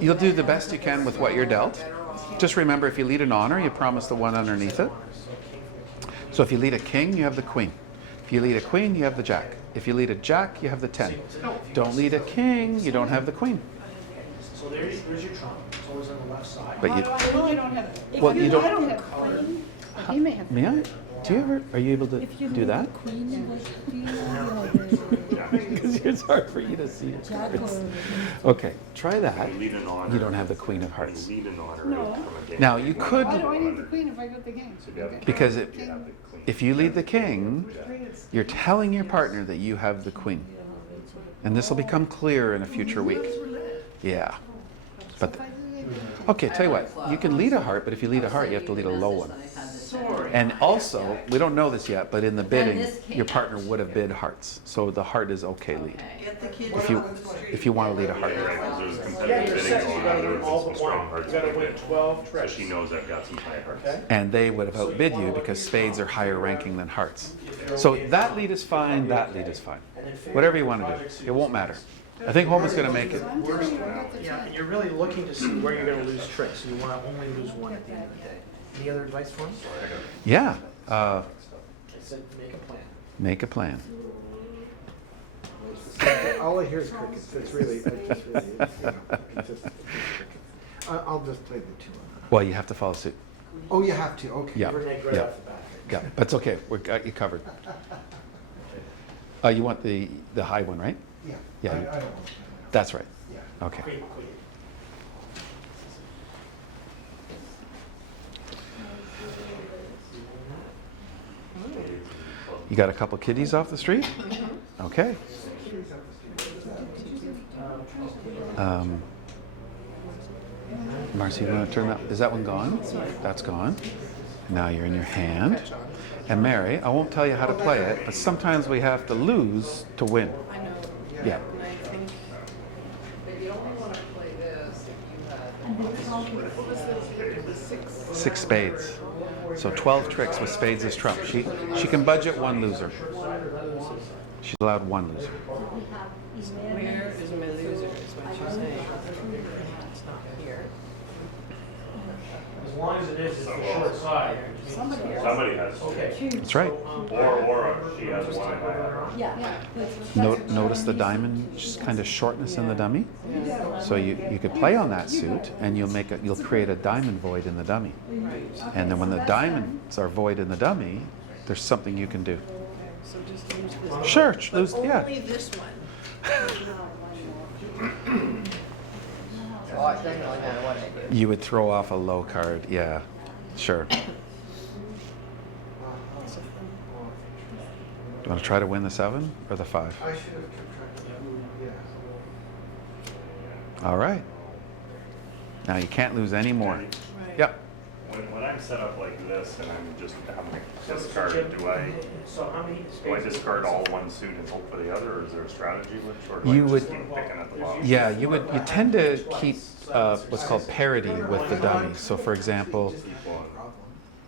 You'll do the best you can with what you're dealt. Just remember, if you lead an honor, you promise the one underneath it. So if you lead a king, you have the queen. If you lead a queen, you have the jack. If you lead a jack, you have the 10. Don't lead a king, you don't have the queen. So there's your trump. It's always on the left side. But you, I know I don't have it. well, you I don't. don't have queen. He may have. May I? Do you ever? Are you able to do that? Because it's hard for you to see your cards. Okay, try that. You lead an honor. You don't have the queen of You hearts. lead an honor No. out from a game. Now you could, Why do I need the queen if I got the king? So you have the because it, you have the queen. if you lead the king, you're telling your partner that you have the queen, and this will become clear in a future week. Yeah, but okay. Tell you what, you can lead a heart, but if you lead a heart, you have to lead a low one. And also, we don't know this yet, but in the bidding, your partner would have bid hearts, so the heart is okay lead. If you want to lead a heart. Right, 'cause there's Yeah, competitive your bidding sets, you going gotta on, win there's all some but strong one. hearts. You gotta being win bid. 12 So tricks. she knows I've got some high hearts. Okay? And they would have outbid you because spades are higher ranking than hearts. So that lead is fine, that lead is fine. Whatever you want to do, it won't matter. I think home is going to make it. I'm telling you, I got the Yeah, 10. and you're really looking to see where you're gonna lose tricks. You wanna only lose one at the end of the day. Any other advice for him? Yeah, I said, make a plan. make a plan. All I hear is crickets, that's really, I just really, it's just, I'll just play the two on that. Well, you have to follow suit. Oh, you have to, okay. Yeah, Renege right yeah, off the bat. yeah. But it's okay. We got you covered. You want the high one, right? Yeah. Yeah, I you- don't want That's right. that, yeah. Okay. Queen. You got a couple kiddies off the street? Okay. Marcy, you want to turn that? Is that one gone? That's gone. Now you're in your hand. And Mary, I won't tell you how to play it, but sometimes we have to lose to win. I know. Yeah. And I think, But you only want to play this if you had. what was the, it was 6? 6 spades. So 12 tricks with spades as trump. She can budget one loser. She's allowed one loser. Where is my loser, is what you're saying. It's not here. As long as it is, it's the short side. Somebody has, Okay. That's right. or she has one in my heart. Yeah. Notice the diamond just kind of shortness in the dummy. So you could play on that suit, and you'll create a diamond void in the dummy. And then when the diamonds are void in the dummy, there's something you can do. So just use this. Sure, lose. Yeah. Only this one. Oh, it doesn't really matter what I do. You would throw off a low card. Yeah, sure. Do you want to try to win the 7 or the 5? I should have kept track of that, yeah. All right. Now you can't lose any more. Right. Yep. When I'm set up like this and I'm just discarded, do I So how many spades? discard all one suit and hope for the other, or is there a strategy with, or do You I just would- keep picking at the bottom? Yeah, you tend to keep what's called parity with the dummy. So for example,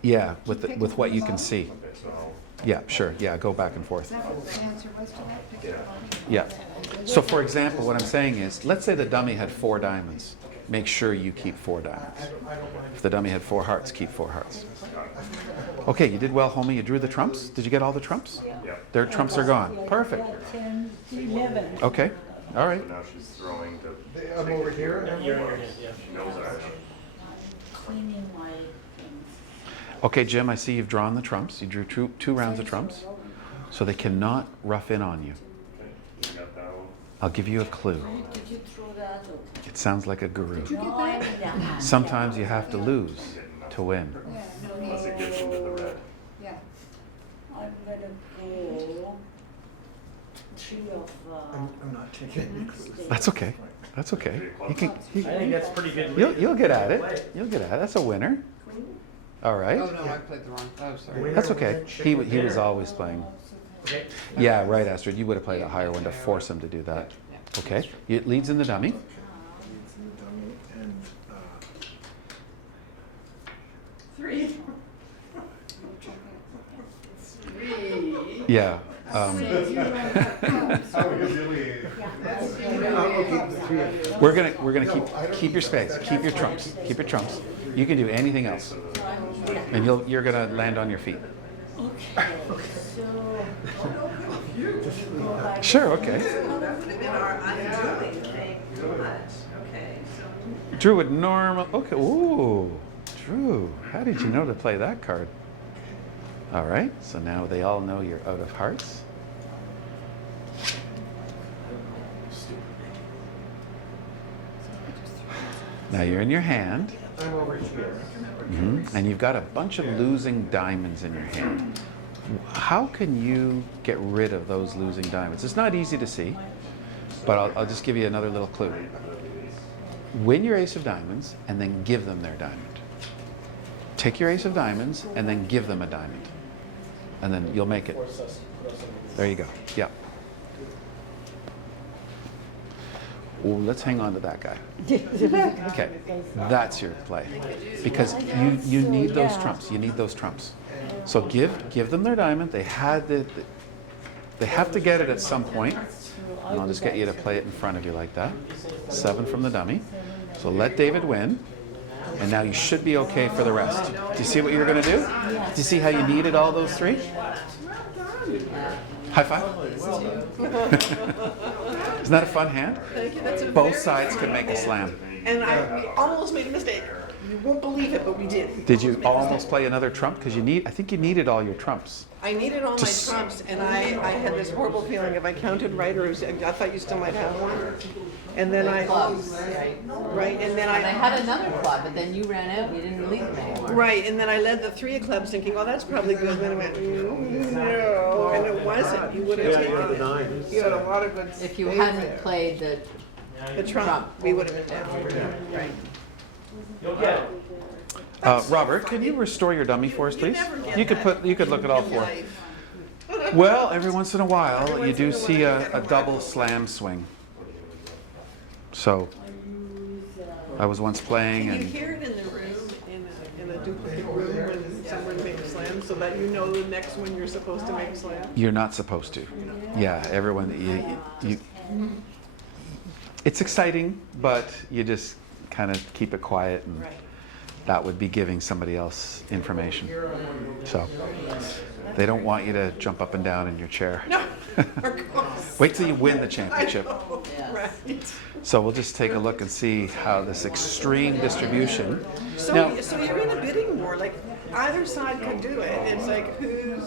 yeah, with what you can see. Okay, so Yeah, sure. Yeah, go back and forth. Is that what the answer was to that? Pick the bottom. Yeah. So for example, what I'm saying is, let's say the dummy had 4 diamonds. Make sure you keep 4 diamonds. If the dummy had 4 hearts, keep 4 hearts. Okay, you did well, homie. You drew the trumps. Did you get all the trumps? Yeah. Their trumps are gone. Perfect. 10, 11. Okay. All right. So now she's throwing to. I'm over here. You're in your hand, yeah. She knows I have. Cleaning my things. Okay, Jim, I see you've drawn the trumps. You drew 2 rounds of trumps. So they cannot rough in on you. Okay, you got that one. I'll give you a clue. Did you throw that? Okay. It sounds like a guru. No, I mean that. Sometimes you have to lose to win. Yeah, no, Unless it gets into the red. yeah. I'm gonna go. three of, I'm not taking any clues. That's okay. That's okay. You can, I think that's pretty good. you'll get at it. You'll get at it. That's a winner. All right. Oh, no, I played the wrong, oh, sorry. That's okay. He was always playing. Okay. Yeah, right, Astrid. You would have played a higher one to force him to do that. Okay. It leads in the dummy. And, Three. Yeah. okay, the three of them. We're gonna keep your spades. Keep your trumps. Keep your trumps. You can do anything else, and you're gonna land on your feet. okay, so. Go back. Sure. Okay. Drew would normal. Okay. Ooh, Drew. How did you know to play that card? All right. So now they all know you're out of hearts. Now you're in your hand. I'm over here. And you've got a bunch of losing diamonds in your hand. How can you get rid of those losing diamonds? It's not easy to see, but I'll just give you another little clue. Win your ace of diamonds and then give them their diamond. Take your ace of diamonds and then give them a diamond. And then you'll make it. There you go. Yeah. Oh, let's hang on to that guy. Okay, that's your play. Because you need those trumps. You need those trumps. So give them their diamond. They have to get it at some point. And I'll just get you to play it in front of you like that. 7 from the dummy. So let David win. And now you should be okay for the rest. Do you see what you're going to do? Do you see how you needed all those 3? High five. Isn't that a fun hand? Thank you, that's a Both very sides fun can make a hand. slam. And we almost made a mistake. You won't believe it, but we did. Did you almost play another trump? Because I think you needed all your trumps. I needed all my Just- trumps, and I had this horrible feeling if I counted right, or I thought you still might have one. And then Clubs. right, and then And I had another club, but then you ran out, we didn't leave them anymore. right, and then I led the 3 of clubs thinking, oh, that's probably good. And then I went, no, and it wasn't. You would have taken it. You had a lot of good If you spades hadn't there. played The trump, we would have been down. Right. Robert, can you restore your dummy for us, please? never get You could that look at all 4. Life. Well, every once in a while, Every you once do in a see while, you a get a double whack. slam swing. So, I was once playing Can you and hear it in the room, in a duplicate room when someone makes a slam, so that you know the next one you're supposed to make a slam? you're not supposed to. Yeah, everyone, you it's exciting, but you just kind of keep it quiet, and Right. that would be giving somebody else information. So, they don't want you to jump up and down in your chair. No, of course. Wait till you win the championship. I know, right. So we'll just take a look and see how this extreme distribution. So, Now, so you're in a bidding war, like either side could do it. It's like who's,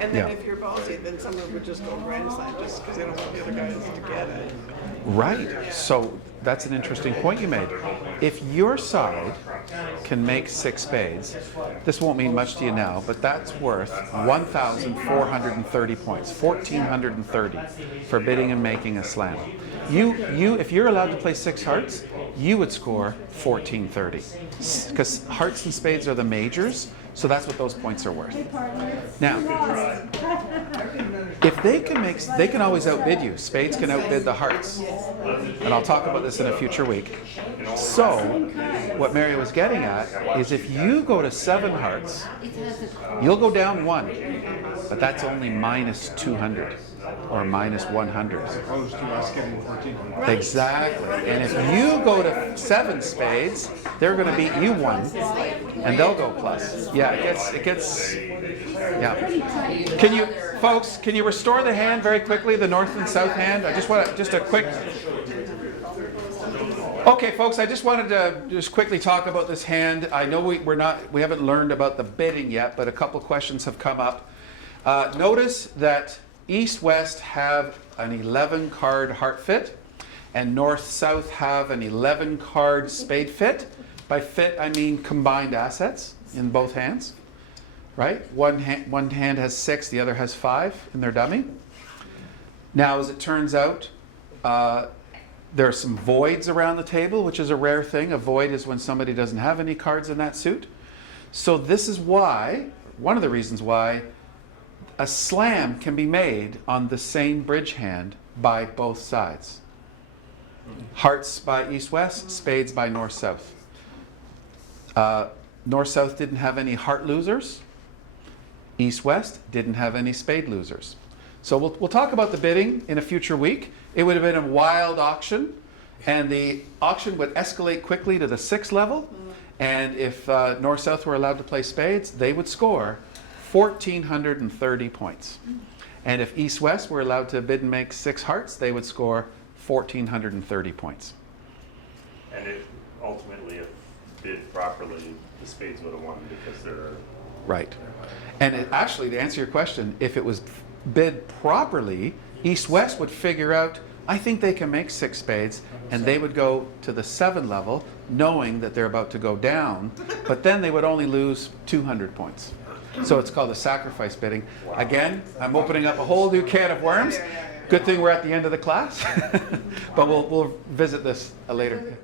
and then Yeah. if you're ballsy, then someone would just go grand slam just because they don't want the other guys to get it. right. So that's an interesting point you made. If your side can make 6 spades, this won't mean much to you now, but that's worth 1,430 points, 1,430 for bidding and making a slam. If you're allowed to play 6 hearts, you would score 1,430 because hearts and spades are the majors. So that's what those points are worth. Now, if they can always outbid you. Spades can outbid the hearts. And I'll talk about this in a future week. So, what Mary was getting at is if you go to 7 hearts, you'll go down 1. But that's only minus 200 or minus 100. Opposed to us getting 1400. Exactly. And if you go to 7 spades, they're going to beat you 1, and they'll go plus. Yeah, it gets. Yeah. Can you restore the hand very quickly, the north and south hand? I just want a quick. Okay, folks, I just wanted to just quickly talk about this hand. I know we haven't learned about the bidding yet, but a couple questions have come up. Notice that East-West have an 11-card heart fit, and North-South have an 11-card spade fit. By fit, I mean combined assets in both hands, right? One hand has 6, the other has 5 in their dummy. Now, as it turns out, there are some voids around the table, which is a rare thing. A void is when somebody doesn't have any cards in that suit. So this is why, one of the reasons why, a slam can be made on the same bridge hand by both sides. Hearts by east-west, spades by north-south. North-south didn't have any heart losers. East-west didn't have any spade losers. So we'll talk about the bidding in a future week. It would have been a wild auction, and the auction would escalate quickly to the 6th level. And if north-south were allowed to play spades, they would score 1,430 points. And if east-west were allowed to bid and make 6 hearts, they would score 1,430 points. And it ultimately, if bid properly, the spades would have won because they're Right. And actually, to answer your question, if it was bid properly, east-west would figure out, I think they can make 6 spades, and they would go to the 7 level, knowing that they're about to go down, but then they would only lose 200 points. So it's called a sacrifice bidding. Again, I'm opening up a whole new can of worms. Good thing we're at the end of the class, but we'll visit this later.